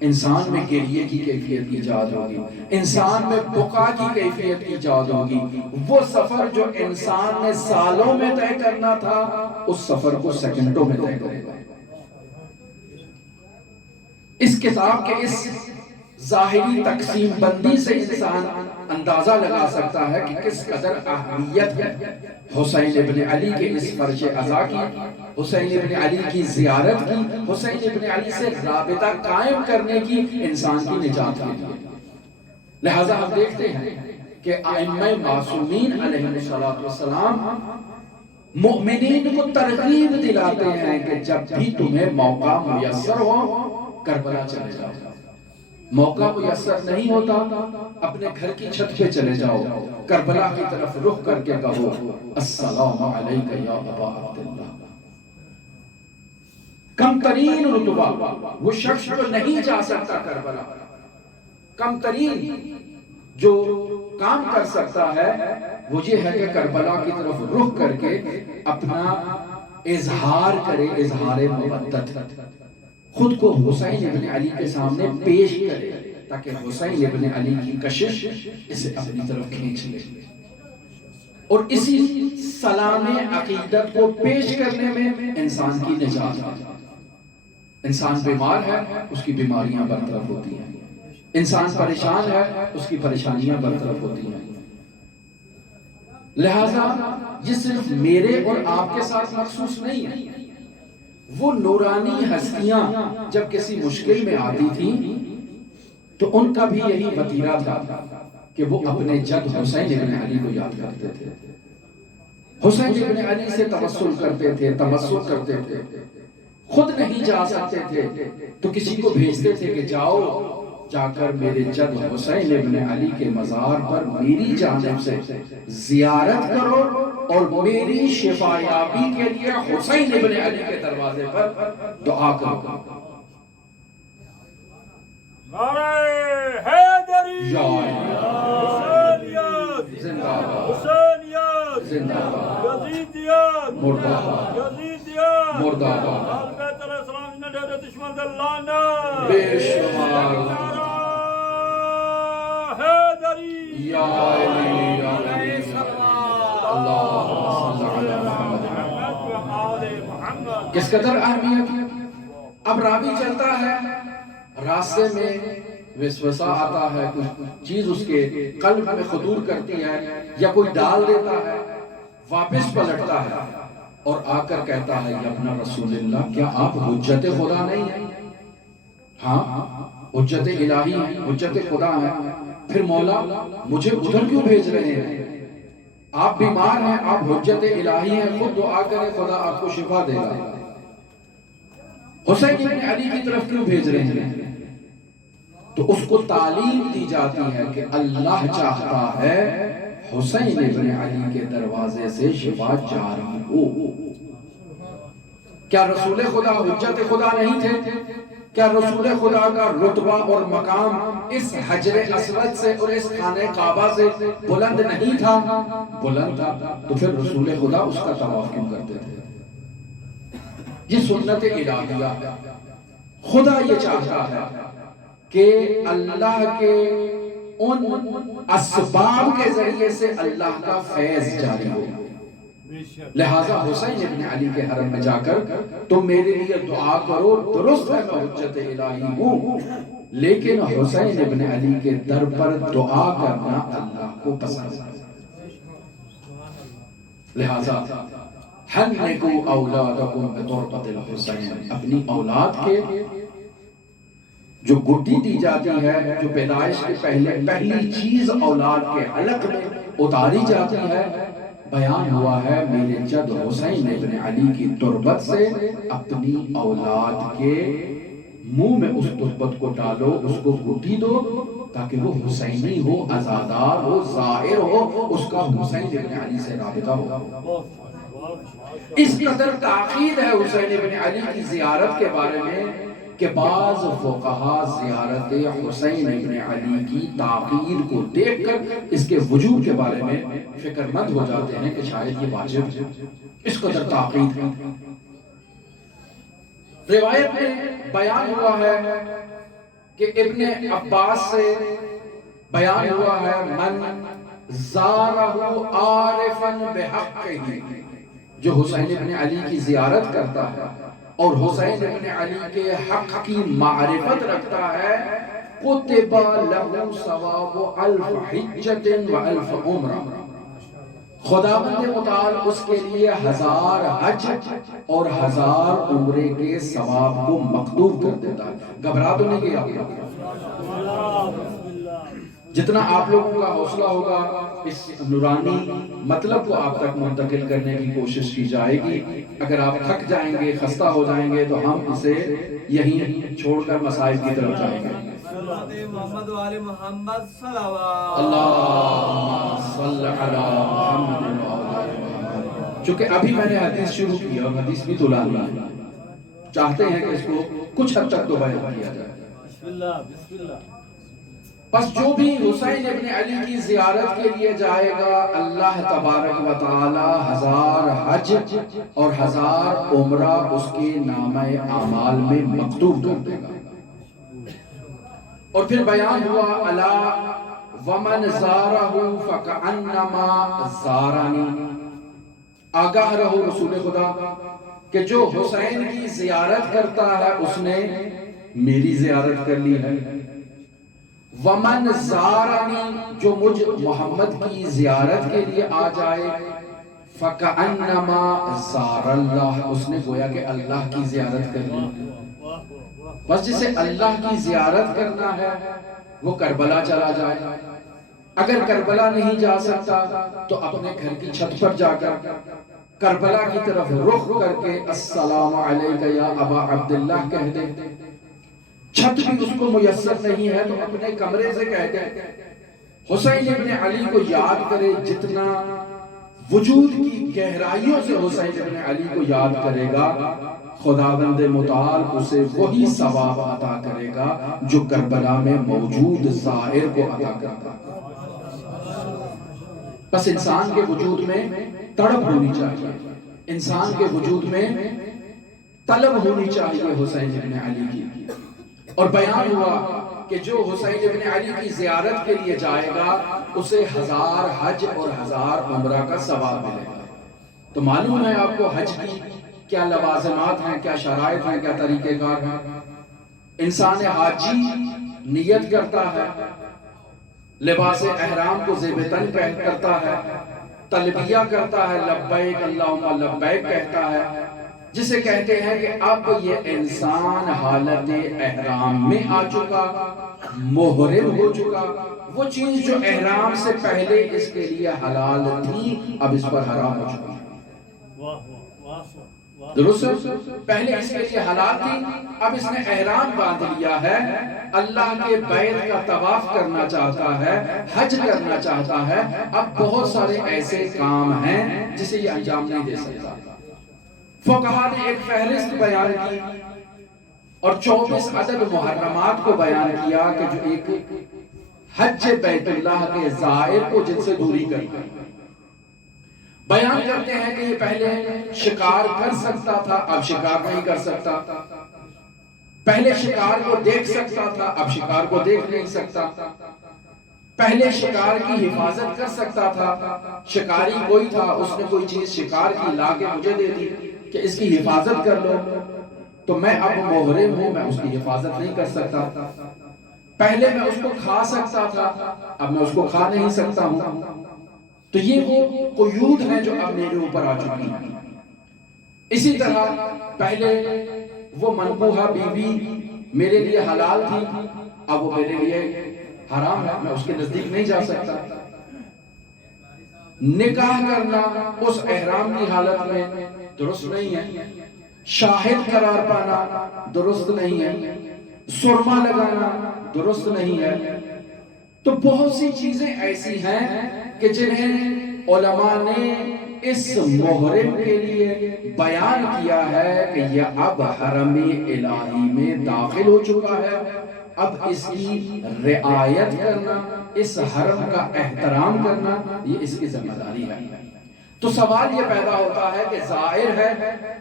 انسان میں گریے کی کیفیت ایجاد ہوگی، انسان میں بقا کی کیفیت ایجاد ہوگی۔ وہ سفر جو انسان نے سالوں میں طے کرنا تھا، اس سفر کو سیکنڈوں میں طے کرے گا۔ اس کتاب کے اس ظاہری تقسیم بندی سے انسان اندازہ لگا سکتا ہے کہ کس قدر اہمیت ہے حسین ابن علی کے اس فرش عزا کی، حسین ابن علی کی زیارت کی، حسین ابن علی سے رابطہ قائم کرنے کی، انسان کی نجات کے لیے۔ لہٰذا ہم دیکھتے ہیں کہ ائمہ معصومین علیہ السلام مؤمنین کو ترغیب دلاتے ہیں کہ جب بھی تمہیں موقع میسر ہو کربلا چلے جاؤ۔ موقع میسر نہیں ہوتا، اپنے گھر کی چھت پہ چلے جاؤ، کربلا کی طرف رخ کر کے کہو السلام علیک یا ابا عبداللہ۔ کم ترین رتبہ وہ شخص جو نہیں جا سکتا کربلا، کم ترین جو کام کر سکتا ہے وہ یہ ہے کہ کربلا کی طرف رخ کر کے اپنا اظہار کرے، اظہار مودت، خود کو حسین ابن علی کے سامنے پیش کرے تاکہ حسین ابن علی کی کشش اسے اپنی طرف کھینچ لے۔ اور اسی سلام عقیدت کو پیش کرنے میں انسان کی نجات ہے۔ انسان بیمار ہے، اس کی بیماریاں برطرف ہوتی ہیں، انسان پریشان ہے، اس کی پریشانیاں برطرف ہوتی ہیں۔ لہذا یہ صرف میرے اور آپ کے ساتھ مخصوص نہیں ہے۔ وہ نورانی ہستیاں جب کسی مشکل میں آتی تھیں تو ان کا بھی یہی وتیرہ تھا کہ وہ اپنے جد حسین ابن علی کو یاد کرتے تھے، حسین ابن علی سے توسل کرتے تھے، تمسک کرتے تھے۔ خود نہیں جا سکتے تھے تو کسی کو بھیجتے تھے کہ جاؤ، جا کر میرے جد حسین ابن علی کے مزار پر میری جانب سے زیارت کرو اور میری شفایابی کے لیے حسین ابن علی کے دروازے پر دعا کرو۔ نعرہ حیدری، یا حسینیت، زندہ باد، حسینیت، زندہ باد، یزیدیت، مردہ باد، یزیدیت، مردہ باد، آل بیت علیہ السلام نے ڈیرے دشمن کا لعنت، بے شمار نعرہ حیدری، یا علی یا علی اللہم صلی علی محمد۔ آل محمد۔ کس قدر اہمیت ہے۔ اب راوی چلتا ہے، راستے میں وسوسہ آتا ہے، کچھ چیز اس کے قلب میں خطور کرتی ہے یا کوئی ڈال دیتا ہے، واپس پلٹتا ہے اور آ کر کہتا ہے یا ابن رسول اللہ، کیا آپ حجت خدا نہیں ہیں؟ ہاں حجت الہی ہیں، حجت خدا ہیں۔ پھر مولا مجھے ادھر کیوں بھیج رہے ہیں؟ آپ بیمار ہیں، آپ حجت الہی ہیں، خود دعا کریں خدا آپ کو شفا دے گا۔ حسین ابن علی کی طرف کیوں بھیج رہے ہیں؟ تو اس کو تعلیم دی جاتی ہے کہ اللہ چاہتا ہے حسین ابن علی کے دروازے سے شفا جاری ہو۔ کیا رسول خدا حجت خدا نہیں تھے؟ کیا رسول خدا کا رتبہ اور مقام اس حجر اسود سے اور اس خانہ کعبہ سے بلند نہیں تھا؟ بلند تھا، تو پھر رسول خدا اس کا طواف کیوں کرتے تھے؟ یہ سنت الہیہ ہے۔ خدا یہ چاہتا ہے کہ اللہ کے ان اسباب کے ذریعے سے اللہ کا فیض جاری ہو. لہذا حسین ابن علی کے حرم میں جا کر تم میرے لیے دعا کرو. درست ہے میں حجت الہی ہوں، لیکن حسین ابن علی کے در پر دعا کرنا اللہ کو پسند ہے. لہذا حنکوا اولادکم بتربۃ الحسین، اپنی اولاد کے جو گڈی دی جاتی ہے، جو پیدائش کے پہلی چیز اولاد کے حلق میں اتاری جاتی ہے، بیان ہوا ہے میرے جد حسین ابن علی کی تربت سے اپنی اولاد کے منہ میں اس تربت کو ڈالو، اس کو گڈی دو تاکہ وہ حسینی ہو، عزادار ہو، ظاہر ہو، اس کا حسین ابن علی سے رابطہ ہو. اس قدر تاکید ہے حسین ابن علی کی زیارت کے بارے میں کہ بعض فقہا زیارت حسین ابن علی کی تاکید کو دیکھ کر اس کے وجوب کے بارے میں فکر مند ہو جاتے ہیں کہ شاید یہ واجب ہے. اس قدر تاکید ہے. روایت میں بیان ہوا ہے کہ ابن عباس سے بیان ہوا ہے من زارہ عارفا بحقہ، جو حسین ابن علی کی زیارت کرتا ہے اور حسین ابن علی کے حق کی معرفت رکھتا ہے، کتب لہ ثواب 1000 حجۃ و 1000 عمرہ، خداوند متعال اس کے لیے 1000 حج اور 1000 عمرے کے ثواب کو مکتوب کر دیتا ہے. گھبرا تو نہیں گیا آپ لوگ؟ جتنا آپ لوگوں کا حوصلہ ہوگا اس نورانی مطلب کو آپ تک منتقل کرنے کی کوشش کی جائے گی. اگر آپ تھک جائیں گے، خستہ ہو جائیں گے تو ہم اسے یہیں چھوڑ کر مسائل کی طرف جائیں گے. محمد و آل محمد صلوات. اللہم صل علی محمد و آل محمد. چونکہ ابھی میں نے حدیث شروع کی اور حدیث بھی دلانی ہے، چاہتے ہیں کہ اس کو کچھ حد تک تو بیان کیا جائے. بسم اللہ بسم اللہ. بس جو بھی حسین ابن علی کی زیارت کے لیے جائے گا، اللہ تبارک و تعالی 1000 حج اور 1000 عمرہ اس کے نامہ اعمال میں مکتوب کر دے گا. اور پھر بیان ہوا الا ومن زارہ فکأنما زارانی، آگاہ رہو رسول خدا کہ جو حسین کی زیارت کرتا ہے اس نے میری زیارت کر لی ہے. ومن زارنی، جو مجھ محمد کی زیارت کے لیے آ جائے، فکأنما زار اللہ، اس نے گویا کہ اللہ کی زیارت کر لی. بس جسے اللہ کی زیارت کرنا ہے وہ کربلا چلا جائے. اگر کربلا نہیں جا سکتا تو اپنے گھر کی چھت پر جا کر کربلا کی طرف رخ کر کے السلام علیکہ یا ابا عبداللہ کہہ دے. چھت بھی اس کو میسر نہیں ہے تو اپنے کمرے سے کہہ دے. حسین ابن علی کو یاد کرے، جتنا وجود کی گہرائیوں سے حسین ابن علی کو یاد کرے گا، خداوند متعال اسے وہی ثواب عطا کرے گا جو کربلا میں موجود ظاہر کو عطا کرتا. بس انسان کے وجود میں تڑپ ہونی چاہیے، انسان کے وجود میں طلب ہونی چاہیے حسین ابن علی کی. اور بیان ہوا کہ جو حسین ابن علی کی زیارت کے لیے جائے گا اسے 1000 حج اور 1000 عمرہ کا ثواب ملے گا. تو معلوم ہے آپ کو حج کی کیا لوازمات ہیں، کیا شرائط ہیں، کیا طریقہ کار ہیں. انسان حاجی نیت کرتا ہے، لباس احرام کو زیب تن کرتا ہے، تلبیہ کرتا ہے، لبیک اللہم لبیک کہتا ہے، جسے کہتے ہیں کہ اب یہ انسان حالت احرام میں آ چکا، محرم ہو چکا. وہ چیز جو احرام سے پہلے اس کے لیے حلال تھی اب اس پر حرام ہو چکی. درست پہلے اس کے لیے حلال تھی، اب اس نے احرام باندھ لیا ہے، اللہ کے بیت کا طواف کرنا چاہتا ہے، حج کرنا چاہتا ہے. اب بہت سارے ایسے کام ہیں جسے یہ انجام نہیں دے سکتا. فقہا نے ایک فہرست بیان کی اور 24 عدد محرمات کو بیان کیا کہ جو ایک حج بیت اللہ کے زائر کو جن سے دوری کرتا ہے. بیان کرتے ہیں کہ یہ پہلے شکار کر سکتا تھا، اب شکار نہیں کر سکتا. پہلے شکار کو دیکھ سکتا تھا، اب شکار کو دیکھ نہیں سکتا. پہلے شکار کی حفاظت کر سکتا تھا، شکاری کوئی تھا، اس نے کوئی چیز شکار کی لا کے مجھے دے دی کہ اس کی حفاظت کر لو، تو میں اب محرم ہوں، میں اس کی حفاظت نہیں کر سکتا۔ پہلے میں اس کو کھا سکتا تھا، اب میں اس کو کھا نہیں سکتا ہوں۔ تو یہ وہ قیود ہیں جو اب میرے اوپر آ چکی ہیں۔ اسی طرح پہلے وہ منقوحہ بیوی میرے لیے حلال تھی، اب وہ میرے لیے حرام ہے، میں اس کے نزدیک نہیں جا سکتا۔ نکاح کرنا اس احرام کی حالت میں درست نہیں ہے، شاہد قرار پانا درست نہیں ہے، سرما لگانا درست نہیں ہے۔ تو بہت سی چیزیں ایسی ہیں کہ جنہیں علماء نے اس محرم کے لیے بیان کیا ہے کہ یہ اب حرم الہی میں داخل ہو چکا ہے، اب اس کی رعایت کرنا، اس حرم کا احترام کرنا، یہ اس کی ذمہ داری ہے۔ تو سوال یہ پیدا ہوتا ہے کہ ظاہر ہے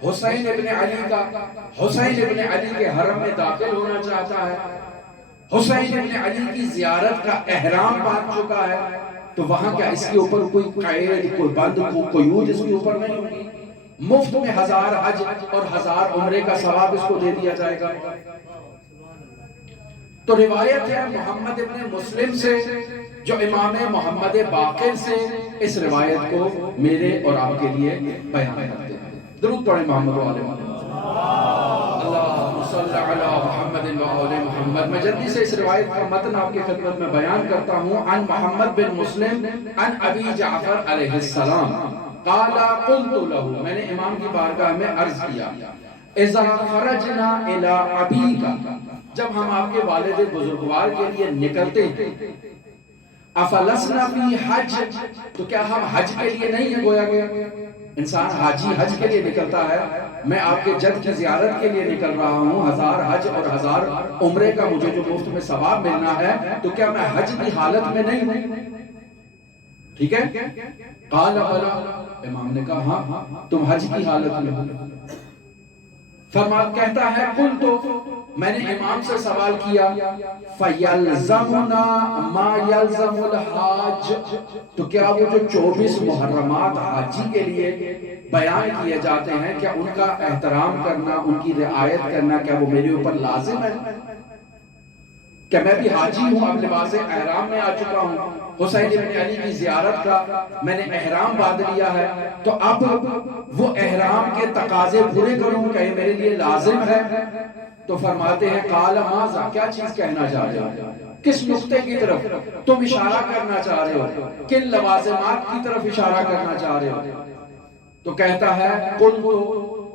حسین ابن علی کا، حسین ابن علی کے حرم میں داخل ہونا چاہتا ہے، حسین ابن علی کی زیارت کا احرام باندھ چکا ہے، تو وہاں کیا اس کے اوپر کوئی قید، کوئی بند، کوئی قیود اس کے اوپر نہیں ہوگی؟ مفت میں 1000 حج اور 1000 عمرے کا ثواب اس کو دے دیا جائے گا؟ تو روایت ہے محمد ابن مسلم سے، جو امام محمد باقر سے اس روایت کو میرے اور آپ کے لیے بیان کرتے ہیں۔ درود پڑھیں محمد و آل محمد۔ اللہم صلی علی محمد و آل محمد۔ میں جلدی سے اس روایت کا متن آپ کی خدمت میں بیان کرتا ہوں۔ عن محمد بن مسلم عن ابی جعفر علیہ السلام قال قلت له، میں نے امام کی بارگاہ میں عرض کیا، اذا خرجنا الى ابیک، جب ہم آپ کے والد بزرگوار کے لیے نکلتے ہیں، افلسنا فی حج، تو کیا ہم حج کے لیے نہیں ہیں؟ گویا گیا انسان حاجی حج کے لیے نکلتا ہے، میں آپ کے جد کی زیارت کے لیے نکل رہا ہوں، 1000 حج اور 1000 عمرے کا مجھے جو مفت میں ثواب ملنا ہے، تو کیا میں حج کی حالت میں نہیں ہوں؟ ٹھیک ہے؟ قال بلا، امام نے کہا ہاں تم حج کی حالت میں ہو۔ کہتا ہے قلت، میں نے امام سے سوال کیا، فَيَلْزَمُنَا مَا يَلْزَمُ الْحَاجِ، تو کیا وہ جو 24 محرمات حاجی کے لیے بیان کیے جاتے ہیں، کیا ان کا احترام کرنا، ان کی رعایت کرنا، کیا وہ میرے اوپر لازم ہے؟ کہ میں بھی حاجی ہوں، اب لباس احرام میں آ چکا ہوں، حسین ابن علی کی زیارت کا میں نے احرام باندھ لیا ہے، تو اب وہ احرام کے تقاضے پورے کروں، کہ یہ میرے لیے لازم ہے؟ تو فرماتے ہیں قال ماذا، کیا چیز کہنا چاہ رہے ہو؟ کس نقطے کی طرف تم اشارہ کرنا چاہ رہے ہو؟ کن لوازمات کی طرف اشارہ کرنا چاہ رہے ہو؟ تو کہتا ہے قلت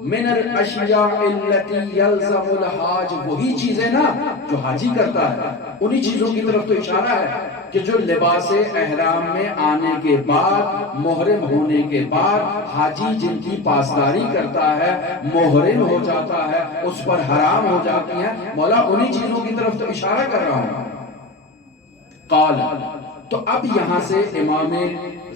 من الاشیاء التي يلزم الحاج، وہی چیزیں نا جو حاجی کرتا ہے، انہی چیزوں کی طرف تو اشارہ ہے کہ جو لباس احرام میں آنے کے بعد، محرم ہونے کے بعد حاجی جن کی پاسداری کرتا ہے، محرم ہو جاتا ہے، اس پر حرام ہو جاتی ہیں، مولا انہی چیزوں کی طرف تو اشارہ کر رہا ہوں۔ قال، تو اب یہاں سے امام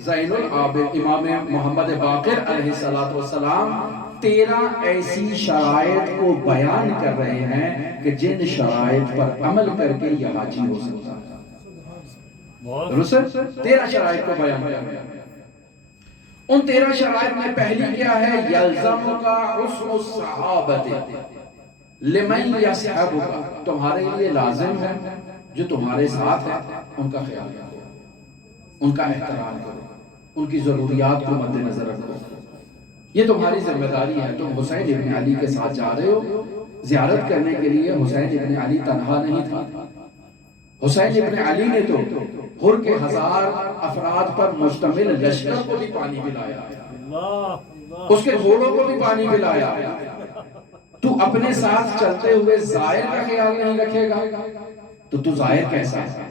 زین العابدین، امام محمد باقر علیہ السلام 13 ایسی شرائط کو بیان کر رہے ہیں کہ جن شرائط پر عمل کر کے یہ حاجی ہو سکتا ہے۔ درست؟ 13 شرائط کو بیان کر رہے ہیں۔ ان 13 شرائط میں پہلی کیا ہے؟ یلزمک حسن الصحابۃ لمن یصحبک، تمہارے لیے لازم ہے جو تمہارے ساتھ ہے ان کا خیال رکھو، ان کا احترام کرو، ان کی ضروریات کو مد نظر رکھو، یہ تمہاری ذمہ داری ہے۔ تم حسین ابن علی کے ساتھ جا رہے ہو زیارت کرنے کے لیے، حسین ابن علی تنہا نہیں تھا، حسین ابن علی نے تو ہر کے 1000 افراد پر مشتمل لشکر کو بھی پانی پلایا، اس کے گھوڑوں کو بھی پانی پلایا۔ تو اپنے ساتھ چلتے ہوئے زائر کا خیال نہیں رکھے گا تو تو زائر کیسا ہے؟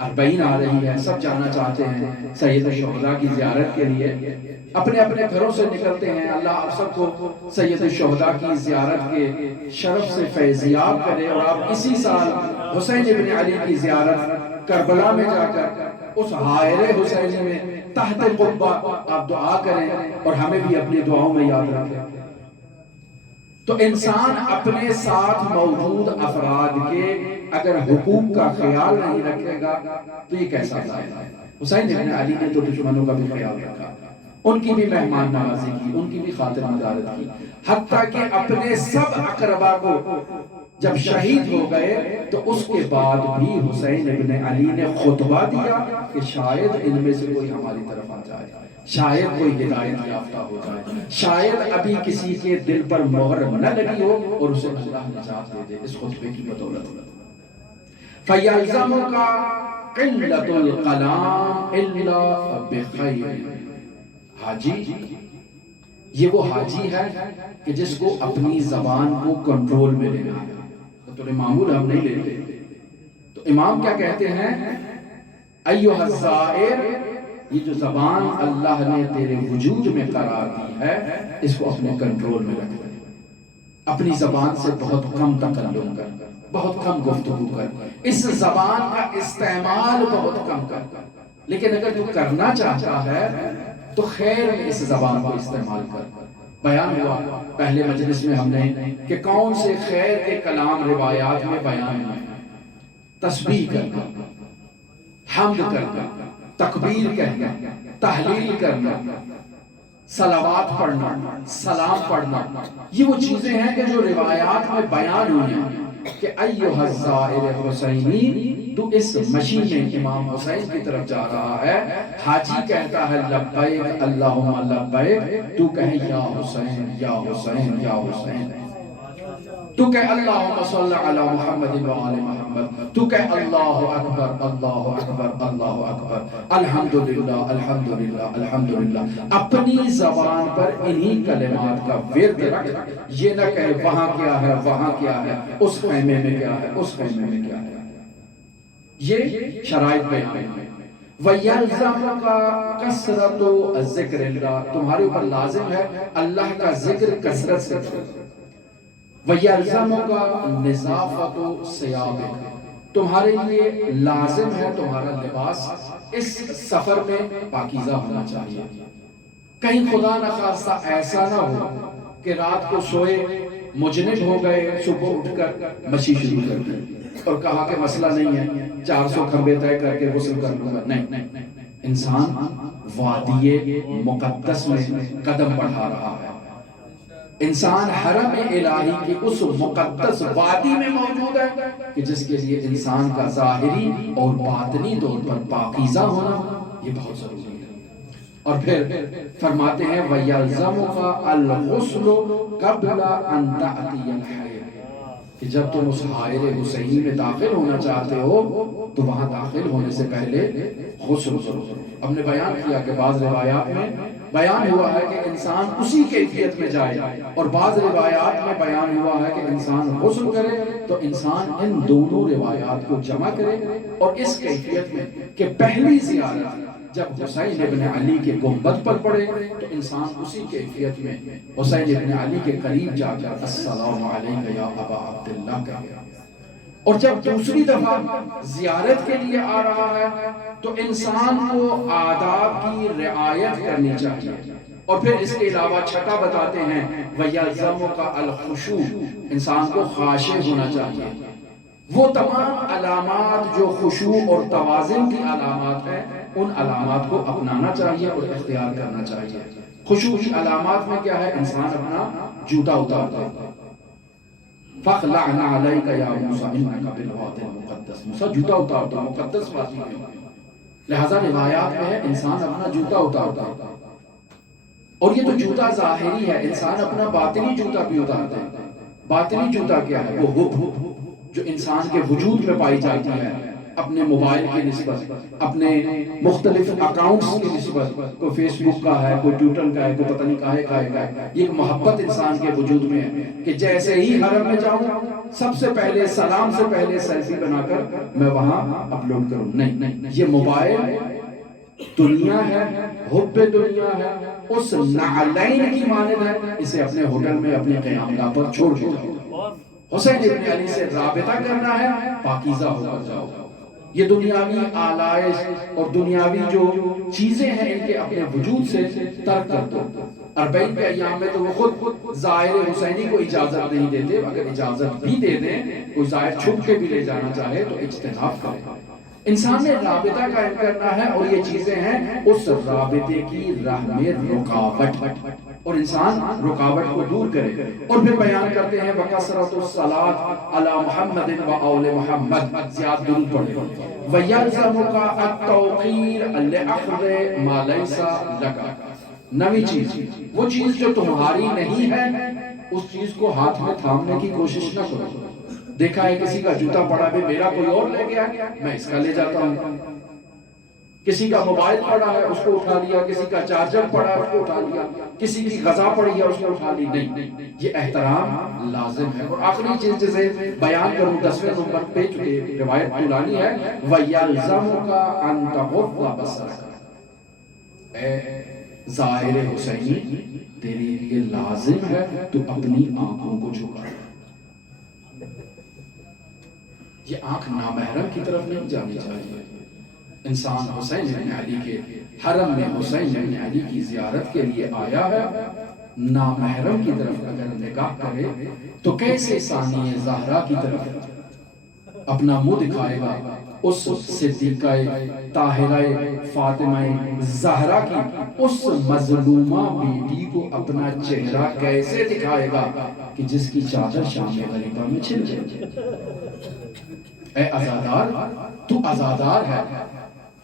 40 آ رہی ہے، سب جانا چاہتے ہیں سید الشہداء کی زیارت کے لیے، اپنے اپنے گھروں سے نکلتے ہیں۔ اللہ آپ سب کو سید الشہداء کی زیارت کے شرف سے فیضیاب کرے، اور آپ اسی سال حسین ابن علی کی زیارت کربلا میں جا کر اس حائر حسینی میں تحت قبہ آپ دعا کریں اور ہمیں بھی اپنی دعاؤں میں یاد رکھیں۔ تو انسان اپنے ساتھ موجود افراد کے اگر حقوق کا خیال نہیں رکھے گا تو یہ کیسا ظالم ہے؟ حسین ابن علی نے تو دشمنوں کا بھی خیال رکھا، ان کی بھی مہمان نوازی کی، ان کی بھی خاطر مدارت کی، حتیٰ کہ اپنے سب اقربا کو جب شہید ہو گئے تو اس کے بعد بھی حسین ابن علی نے خطبہ دیا کہ شاید ان میں سے کوئی ہماری طرف آ جائے، شاید کوئی ہدایت یافتہ ہو جائے، شاید ابھی کسی کے دل پر مہر نہ لگی ہو اور اسے اللہ نجات دے دے اس خطبے کی بدولت۔ فَيَلْزَمُكَ قِلَّةُ الْقَلَامِ إِلَّا بِخَيْرٍ۔ حاجی، یہ وہ حاجی ہے کہ جس کو اپنی زبان کو کنٹرول میں لینا ہے، تو معمول ہم نہیں لیتے۔ تو امام کیا کہتے ہیں؟ ایھا الزائر، یہ جو زبان اللہ نے تیرے وجود میں قرار دی ہے اس کو اپنے کنٹرول میں رکھ لے، اپنی زبان سے بہت کم تکلم کر، بہت کم گفتگو کر، اس زبان کا استعمال بہت کم کر، لیکن اگر تو کرنا چاہتا ہے تو خیر میں اس زبان کو استعمال کر۔ بیان ہوا پہلے مجلس میں ہم نے کہ کون سے خیر کے کلام روایات میں بیان ہوئے، تسبیح کرنا، حمد کرنا، تکبیر کہنا، تحلیل کرنا، صلوات پڑھنا، سلام پڑھنا، یہ وہ چیزیں ہیں کہ جو روایات میں بیان ہوئی ہیں کہ ایھا الزائر حسینی، تو اس مشین میں امام حسین کی طرف جا رہا ہے، حاجی کہتا ہے لبیک اللہم لبیک، تو کہے یا حسین یا حسین یا حسین، تو کہے اللہم صلی علی محمد و آل محمد، تو کہے اللہ اکبر اللہ اکبر اللہ اکبر، الحمدللہ الحمدللہ الحمدللہ، اپنی زبان پر انہی کلمات کا ورد رکھ، یہ نہ کہے وہاں کیا ہے وہاں کیا ہے، اس خیمے میں کیا ہے اس خیمے میں کیا ہے۔ یہ شرائط بیان ہے۔ وَيَلْزَمُكَ كَثْرَةُ ذِكْرِ اللَّهِ، تمہارے اوپر لازم ہے اللہ کا ذکر کثرت سے کرو۔ وَيَلْزَمُكَ نِظَافَةُ ثِيَابِكَ، تمہارے لیے لازم ہے تمہارا لباس اس سفر میں پاکیزہ ہونا چاہیے، کہیں خدا نخواستہ ایسا نہ ہو کہ رات کو سوئے مجنب ہو گئے، صبح اٹھ کر مشی شروع کر دی اور کہا کہ مسئلہ نہیں ہے 400 کھمبے طے کر کے غسل کر لوں گا، نہیں، انسان وادی مقدس میں قدم بڑھا رہا ہے، انسان حرم الہی کی اس مقدس وادی میں موجود ہے کہ جس کے لیے انسان کا ظاہری اور باطنی طور پر پاکیزہ ہونا یہ بہت ضروری ہے۔ اور پھر فرماتے ہیں وَيَلْزَمُكَ الْغُسْلُ قَبْلَ أَن تَأْتِيَ الْحَيْرِ، کہ جب تم اس حائر حسینی میں داخل ہونا چاہتے ہو تو وہاں داخل ہونے سے پہلے غسل کرو۔ ہم نے بیان کیا کہ بعض روایات میں بیان ہوا ہے کہ انسان اسی کیفیت میں جائے، اور بعض روایات میں بیان ہوا ہے کہ انسان غسل کرے، تو انسان ان دونوں روایات کو جمع کرے اور اس کیفیت میں کہ پہلی زیارت جب حسین ابن علی کے گنبد پر پڑے تو انسان اسی کیفیت میں حسین ابن علی کے قریب جا کر السلام علیکہ یا ابا عبداللہ کہے، اور جب دوسری دفعہ زیارت کے لیے آ رہا ہے تو انسان کو آداب کی رعایت کرنی چاہیے۔ اور پھر اس کے علاوہ چھٹا بتاتے ہیں وَيَلْزَمُكَ الْخُشُوعُ، انسان کو خاشع ہونا چاہیے، وہ تمام علامات جو خشوع اور توازن کی علامات ہیں ان علامات کو اپنانا چاہیے اور اختیار کرنا چاہیے۔ خشوع کی علامات میں کیا ہے؟ انسان اپنا جوتا اتارتا ہے، فَخْلَعْنَ عَلَيْكَ يَا مُوسَىٰ إِنَّكَ بِالْوَادِ الْمُقَدَّسِ، موسیٰ جوتا اتارتا ہے مقدس وادی میں، لہذا روایات میں ہے انسان اپنا جوتا اتارتا ہے، اور یہ تو جوتا ظاہری ہے، انسان اپنا باطنی جوتا بھی اتارتا ہے۔ باطنی جوتا کیا ہے؟ وہ حب جو انسان کے وجود میں پائی جاتی ہے، اپنے موبائل کی نسبت، اپنے مختلف اکاؤنٹس کی نسبت، کوئی فیس بک کا ہے، کوئی ٹویٹر کا ہے، کوئی پتہ نہیں کہے کا ہے، یہ ایک محبت انسان کے وجود میں ہے کہ جیسے ہی حرم میں جاؤں سب سے پہلے سلام سے پہلے سیلفی بنا کر میں وہاں اپلوڈ کروں، نہیں، یہ موبائل دنیا ہے، حب دنیا ہے، اس نعلین کی مانند ہے، اسے اپنے ہوٹل میں اپنے قیام گاہ پر چھوڑ کے جاؤ۔ حسین ابن علی سے رابطہ کرنا ہے، پاکیزہ ہو کر جاؤ۔ یہ دنیاوی آلائش اور دنیاوی جو چیزیں ہیں ان کے اپنے وجود سے ترک کر دو، 40 کے ایام میں تو وہ خود زائر حسینی کو اجازت نہیں دیتے، اگر اجازت بھی دے دیں کوئی زائر چھپ کے بھی لے جانا چاہے تو اجتناب کرے۔ انسان نے رابطہ قائم کرنا ہے، اور یہ چیزیں ہیں اس رابطے کی راہ میں رکاوٹ، اور انسان رکاوٹ کو دور کرے۔ اور پھر بیان کرتے ہیں وَكَثْرَةُ الصَّلَاةِ عَلَى مُحَمَّدٍ وَآلِ مُحَمَّدٍ، زیادہ درود پڑھے۔ وَيَلْزَمُكَ التَّوْقِيرُ لِأَخْذِ مَا لَيْسَ لَكَ، نویں چیز، وہ چیز جو تمہاری نہیں ہے اس چیز کو ہاتھ میں تھامنے کی کوشش نہ کرو۔ دیکھا ہے کسی کا جوتا پڑا ہے، میرا کوئی اور لے گیا، میں اس کا لے جاتا ہوں۔ کسی کا موبائل پڑا ہے اس کو اٹھا لیا، کسی کا چارجر پڑا ہے اس کو اٹھا لیا، کسی کی غذا پڑی ہے اس کو اٹھا لی، نہیں، یہ احترام لازم ہے۔ اور آخری چیز جسے بیان کروں 10ویں نمبر پہ، چونکہ روایت طولانی ہے، وَيَلْزَمُكَ أَن تَغُضَّ بَصَرَكَ، اے زائر حسینی تیرے لیے لازم ہے تو اپنی آنکھوں کو جھکا۔ یہ آنکھ نامحرم کی طرف نہیں جانی چاہیے۔ انسان حسین بن علی کے حرم میں حسین بن علی کی زیارت کے لیے آیا ہے، نامحرم کی طرف اگر نگاہ کرے تو کیسے ثانیہ زہرا کی طرف اپنا منہ دکھائے گا، اس صدیقہ طاہرہ فاطمہ زہرا کی اس مظلومہ بیٹی کو اپنا چہرہ کیسے دکھائے گا کہ جس کی چادر شام غریبہ میں چھن جائے۔ اے عزادار، تو عزادار ہے،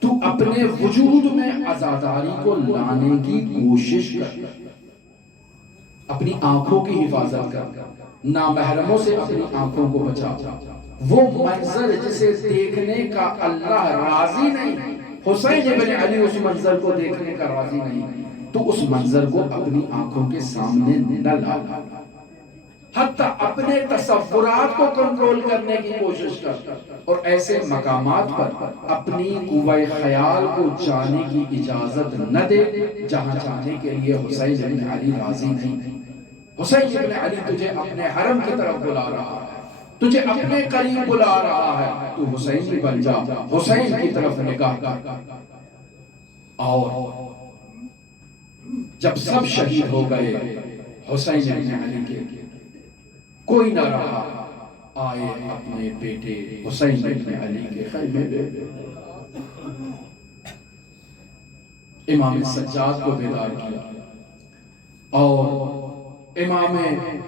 تو اپنے وجود میں عزاداری کو لانے کی کوشش کر، اپنی آنکھوں کی حفاظت کر، نامحرموں سے اپنی آنکھوں کو بچا۔ وہ منظر جسے دیکھنے کا اللہ راضی نہیں، حسین بن علی اس منظر کو دیکھنے کا راضی نہیں، تو اس منظر کو اپنی آنکھوں کے سامنے نہ لا، حتیٰ اپنے تصورات کو کنٹرول کرنے کی کوشش کر، اور ایسے مقامات پر اپنی قوہ خیال کو جانے کی اجازت نہ دے جہاں جانے کے لیے حسین بن علی راضی نہیں۔ حسین بن علی تجھے اپنے حرم کی طرف بلا رہا ہے، تجھے اپنے قریب بلا رہا ہے، تو حسین بھی بن جا، حسین کی طرف نگاہ کر۔ اور جب سب شہید ہو گئے حسین بن علی کے، کوئی نہ رہا، آئے اپنے بیٹے حسین بن علی کے خیمے میں، امام سجاد کو بیدار کیا، اور امام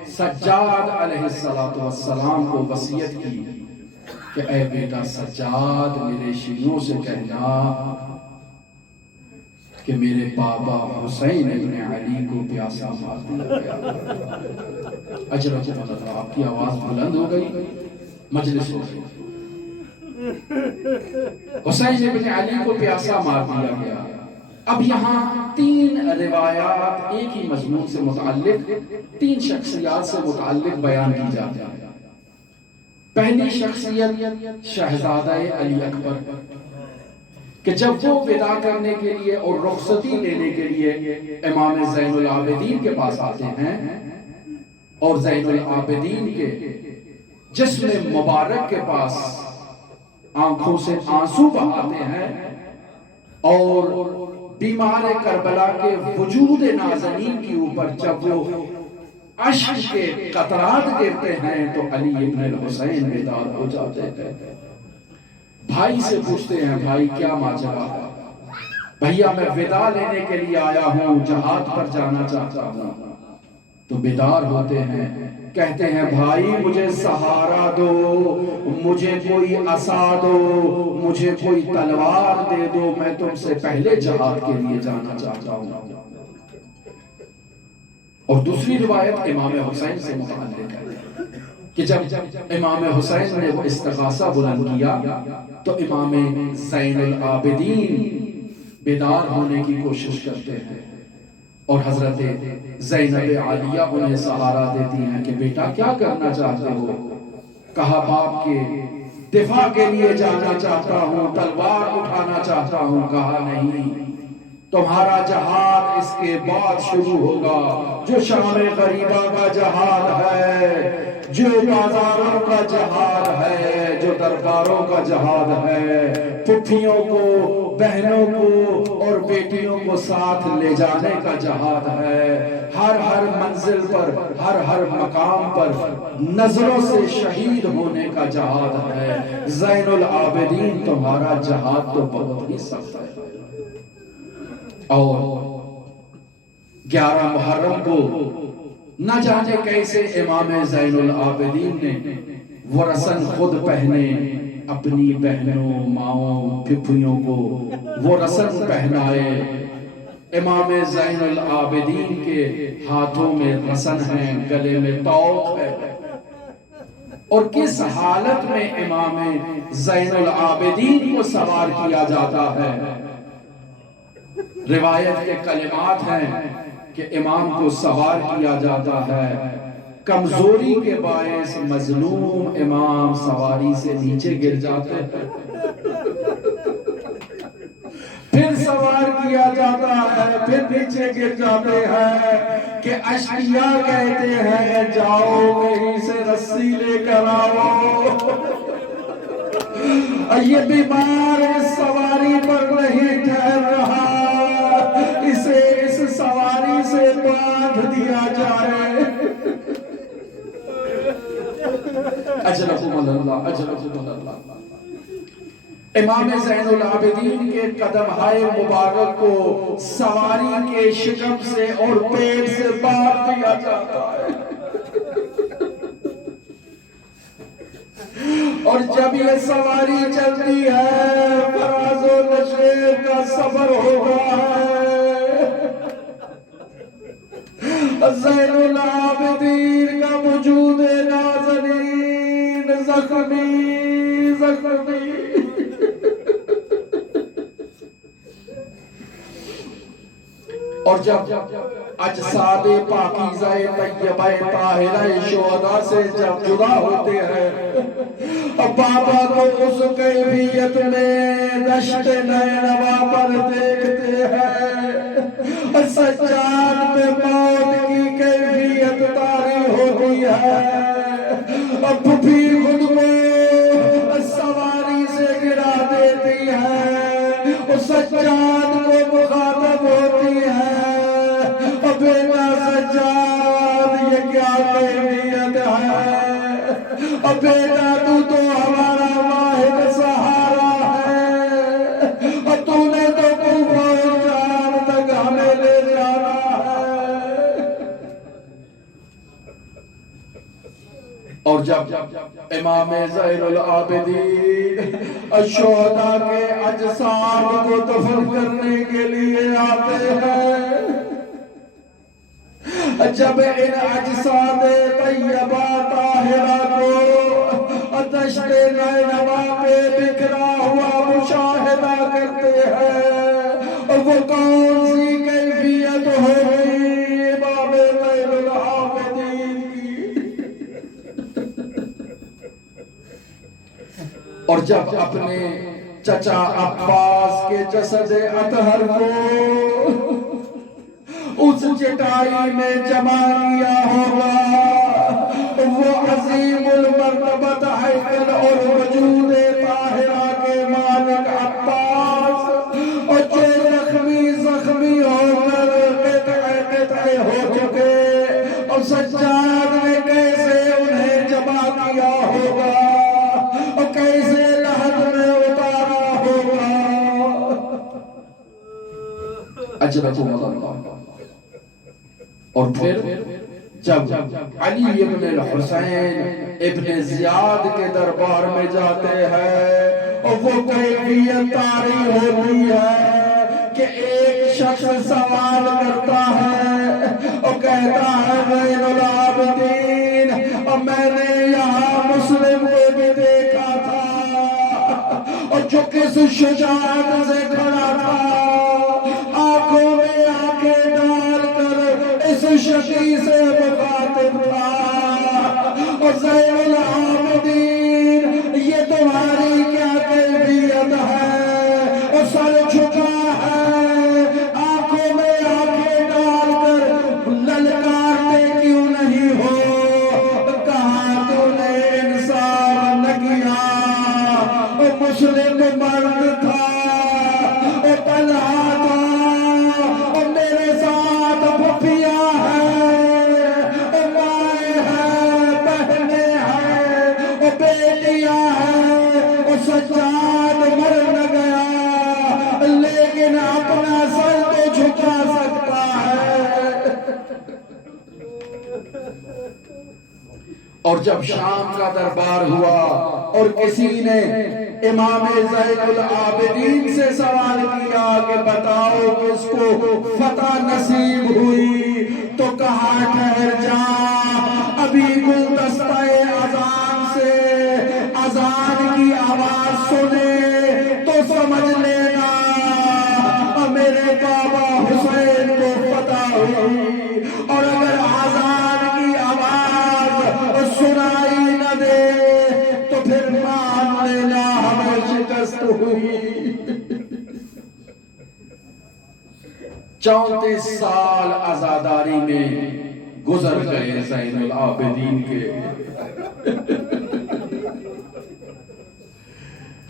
سجاد علیہ السلام کو وصیت کی کہ اے بیٹا سجاد، میرے شیعوں سے کہنا کہ میرے بابا حسین بن علی کو پیاسا مار دیا گیا۔ اجر آپ کی آواز بلند ہو گئی، مجلس ہو گئی۔ حسین بن علی کو پیاسا مار دیا گیا۔ اب یہاں 3 روایات ایک ہی مضمون سے متعلق، 3 شخصیات سے متعلق بیان کی جاتی ہیں۔ پہلی شخصیت شہزادہ علی اکبر، کہ جب وہ ودا کرنے کے لیے اور رخصتی لینے کے لیے امام زین العابدین کے پاس آتے ہیں، اور زین العابدین کے جسم مبارک کے پاس آنکھوں سے آنسو بہاتے ہیں، اور بیمار کربلا کے وجود نازنین کے اوپر جب وہ اشک کے قطرات گرتے ہیں تو علی ابن الحسین بیدار ہو جاتے ہیں۔ بھائی سے پوچھتے ہیں، بھائی کیا ماجرا ہے؟ بھیا میں ودا لینے کے لیے آیا ہوں، جہاد پر جانا چاہتا ہوں۔ تو بیدار ہوتے ہیں، کہتے ہیں بھائی مجھے سہارا دو، مجھے کوئی عصا دو، مجھے کوئی تلوار دے دو، میں تم سے پہلے جہاد کے لیے جانا چاہتا ہوں۔ اور دوسری روایت امام حسین سے متعلق ہے کہ جب امام حسین نے وہ استغاثہ بلند کیا تو امام زین العابدین بیدار ہونے کی کوشش کرتے ہیں، اور حضرت زینب عالیہ انہیں سہارا دیتی ہیں کہ بیٹا کیا کرنا چاہتے ہو؟ کہا باپ کے دفاع کے لیے جانا چاہتا ہوں، تلوار اٹھانا چاہتا ہوں۔ کہا نہیں، تمہارا جہاد اس کے بعد شروع ہوگا، جو شام غریبہ کا جہاد ہے، جو بازاروں کا جہاد ہے، جو درباروں کا جہاد ہے، پھپھیوں کو، بہنوں کو اور بیٹیوں کو ساتھ لے جانے کا جہاد ہے، ہر منزل پر، ہر مقام پر نظروں سے شہید ہونے کا جہاد ہے۔ زین العابدین تمہارا جہاد تو بہت ہی سخت ہے۔ اور 11 محرم کو نہ جانے کیسے امام زین العابدین نے وہ رسن خود پہنے، اپنی بہنوں، ماؤں، پھپھیوں کو وہ رسن پہنائے۔ امام زین العابدین کے ہاتھوں میں رسن ہیں، گلے میں طوق ہے، اور کس حالت میں امام زین العابدین کو سوار کیا جاتا ہے؟ روایت کے کلمات ہیں کہ امام کو سوار کیا جاتا ہے، کمزوری کے باعث مظلوم امام سواری سے نیچے گر جاتے ہیں، پھر سوار کیا جاتا ہے، پھر نیچے گر جاتے ہیں کہ اشقیاء کہتے ہیں جاؤ کہیں سے رسی لے کر آؤ، یہ بیمار اس سواری پر نہیں ٹھہر رہا، اسے اس سواری سے باندھ دیا جائے۔ اجرکم اللہ، اجرکم اللہ۔ امام زین العابدین کے قدم ہائے مبارک کو سواری کے شکم سے اور پیٹ سے باندھ دیا جاتا ہے، اور جب یہ سواری چلتی ہے فراز و نشیب کا سفر ہوگا ہے، زین العابدین کا وجود نازنین زخمی زخمی۔ اور جب اجساد پاکیزہ طیبہ طاہرہ شہداء سے جب جدا ہوتے ہیں، بابا کو اس کیفیت میں دشت نینوا پر دیکھتے ہیں، سجاد میں موت کی کیفیت طاری ہوتی ہے، پھپھی خود کو سواری سے گرا دیتی ہے، سجاد کو مخاطب ہوتی ہے، بیٹا سجاد یہ کیا کیفیت ہے، بیٹا تو ہمارا واحد سہارا ہے، تو نے تو کوفہ جان تک ہمیں لے جانا ہے۔ اور جب امام زین العابدین شہداء کے اجساد کو دفن کرنے کے لیے آتے ہیں، جب ان اجساد طیبہ طاہرہ کو دشت نینوا پہ بکھرا ہوا مشاہدہ کرتے ہیں، وہ کون سی کیفیت ہوگی امام زین العابدین کی؟ اور جب اپنے چچا عباس کے جسد اطہر کو اس چٹائی میں جمع کیا ہوگا، وہ عظیم المرتبت حیکل اور وجود طاہرہ کے مالک عباس، اور جو زخمی ہو کر قطعے ہو چکے، اور سجاد نے کیسے انہیں جمع کیا ہوگا اور کیسے لحد میں اتارا ہوگا۔ اجرکم اللہ۔ اور پھر جب علی ابن الحسین ابن زیاد کے دربار میں جاتے ہیں، اور وہ کیفیت طاری ہوتی ہے کہ ایک شخص سوال کرتا ہے اور کہتا ہے زین العابدین، اور میں نے یہاں مسلم کو بھی دیکھا تھا، اور جو کس شجاعت سے کھڑا تھا، آنکھوں میں آنکھیں ڈال کر اس شقی سے مخاطب تھا، اور زین العابدین یہ تمہاری کیا کیفیت ہے، اور سر جھکا ہے، مرد تھا، وہ طلحہ تھا، اور میرے ساتھ پھوپھیاں ہیں، اور مائیں ہیں، بہنیں ہیں، اور بیٹیاں ہیں، اور سجاد مر نہ گیا لیکن اپنا سر تو جھکا سکتا ہے۔ اور جب شام کا دربار ہوا اور کسی نے امام زین العابدین سے سوال کیا کہ بتاؤ کس کو فتح نصیب ہوئی، تو کہا ٹھہر جا، ابھی گلدستہ اذان سے اذان کی آواز سنے تو سمجھ لینا میرے بابا حسین کو فتح ہوئی، اور اگر اذان کی آواز سنائی نہ دے تو پھر مان لینا ہمیں شکست ہوئی۔ 34 سال عزاداری میں گزر گئے زین العابدین کے،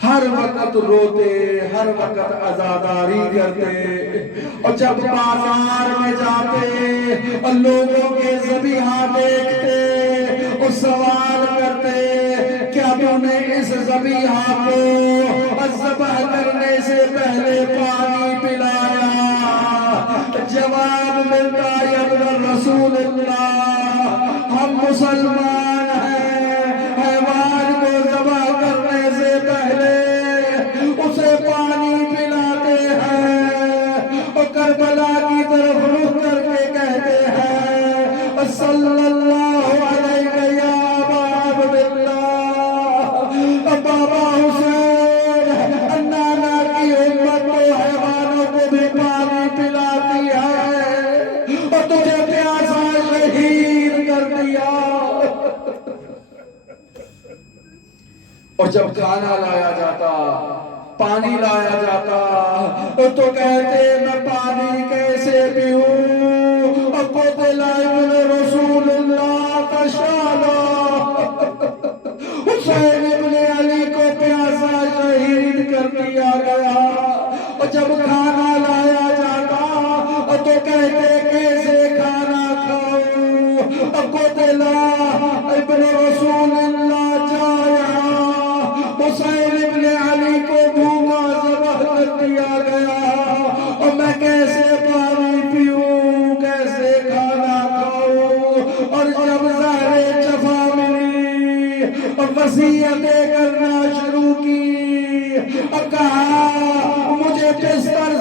ہر وقت روتے، ہر وقت عزاداری کرتے، اور جب بازار میں جاتے اور لوگوں کے ذبیحہ دیکھتے اور سوال کرتے کیا تم نے اس ذبیحہ کو ذبح کرنے سے پہلے پانی پلایا؟ جواب ملتا یا رسول اللہ، ہم مسلمان ہیں، حیوان کو ذبح کرنے سے پہلے اسے پانی پلاتے ہیں، اور کربلا کی طرف رخ کر کے کہتے ہیں صلی اللہ علیہ یا ابا عبداللہ، بابا حسین، نانا کی امت تو حیوانوں کو بھی پانی پلاتی ہے اور تجھے پیاسا شہید کر دیا۔ اور جب کھانا لایا جاتا، پانی لایا جاتا تو کہتے میں پانی کیسے پیوں، قتل ابن رسول اللہ کا شالا، حسین ابن علی کو پیاسا شہید کر دیا گیا۔ اور جب کھانا لایا جاتا تو کہتے کیسے کھانا کھاؤں، قتل ابن رسول اللہ جایا، حسین ابن علی کو بھوکا ذبح کر دیا گیا، اور میں کیسے پانی پیوں، کیسے کھانا کھاؤں۔ اور جب زہر جفا ملی اور وصیتیں کرنا شروع کی اور کہا مجھے بستر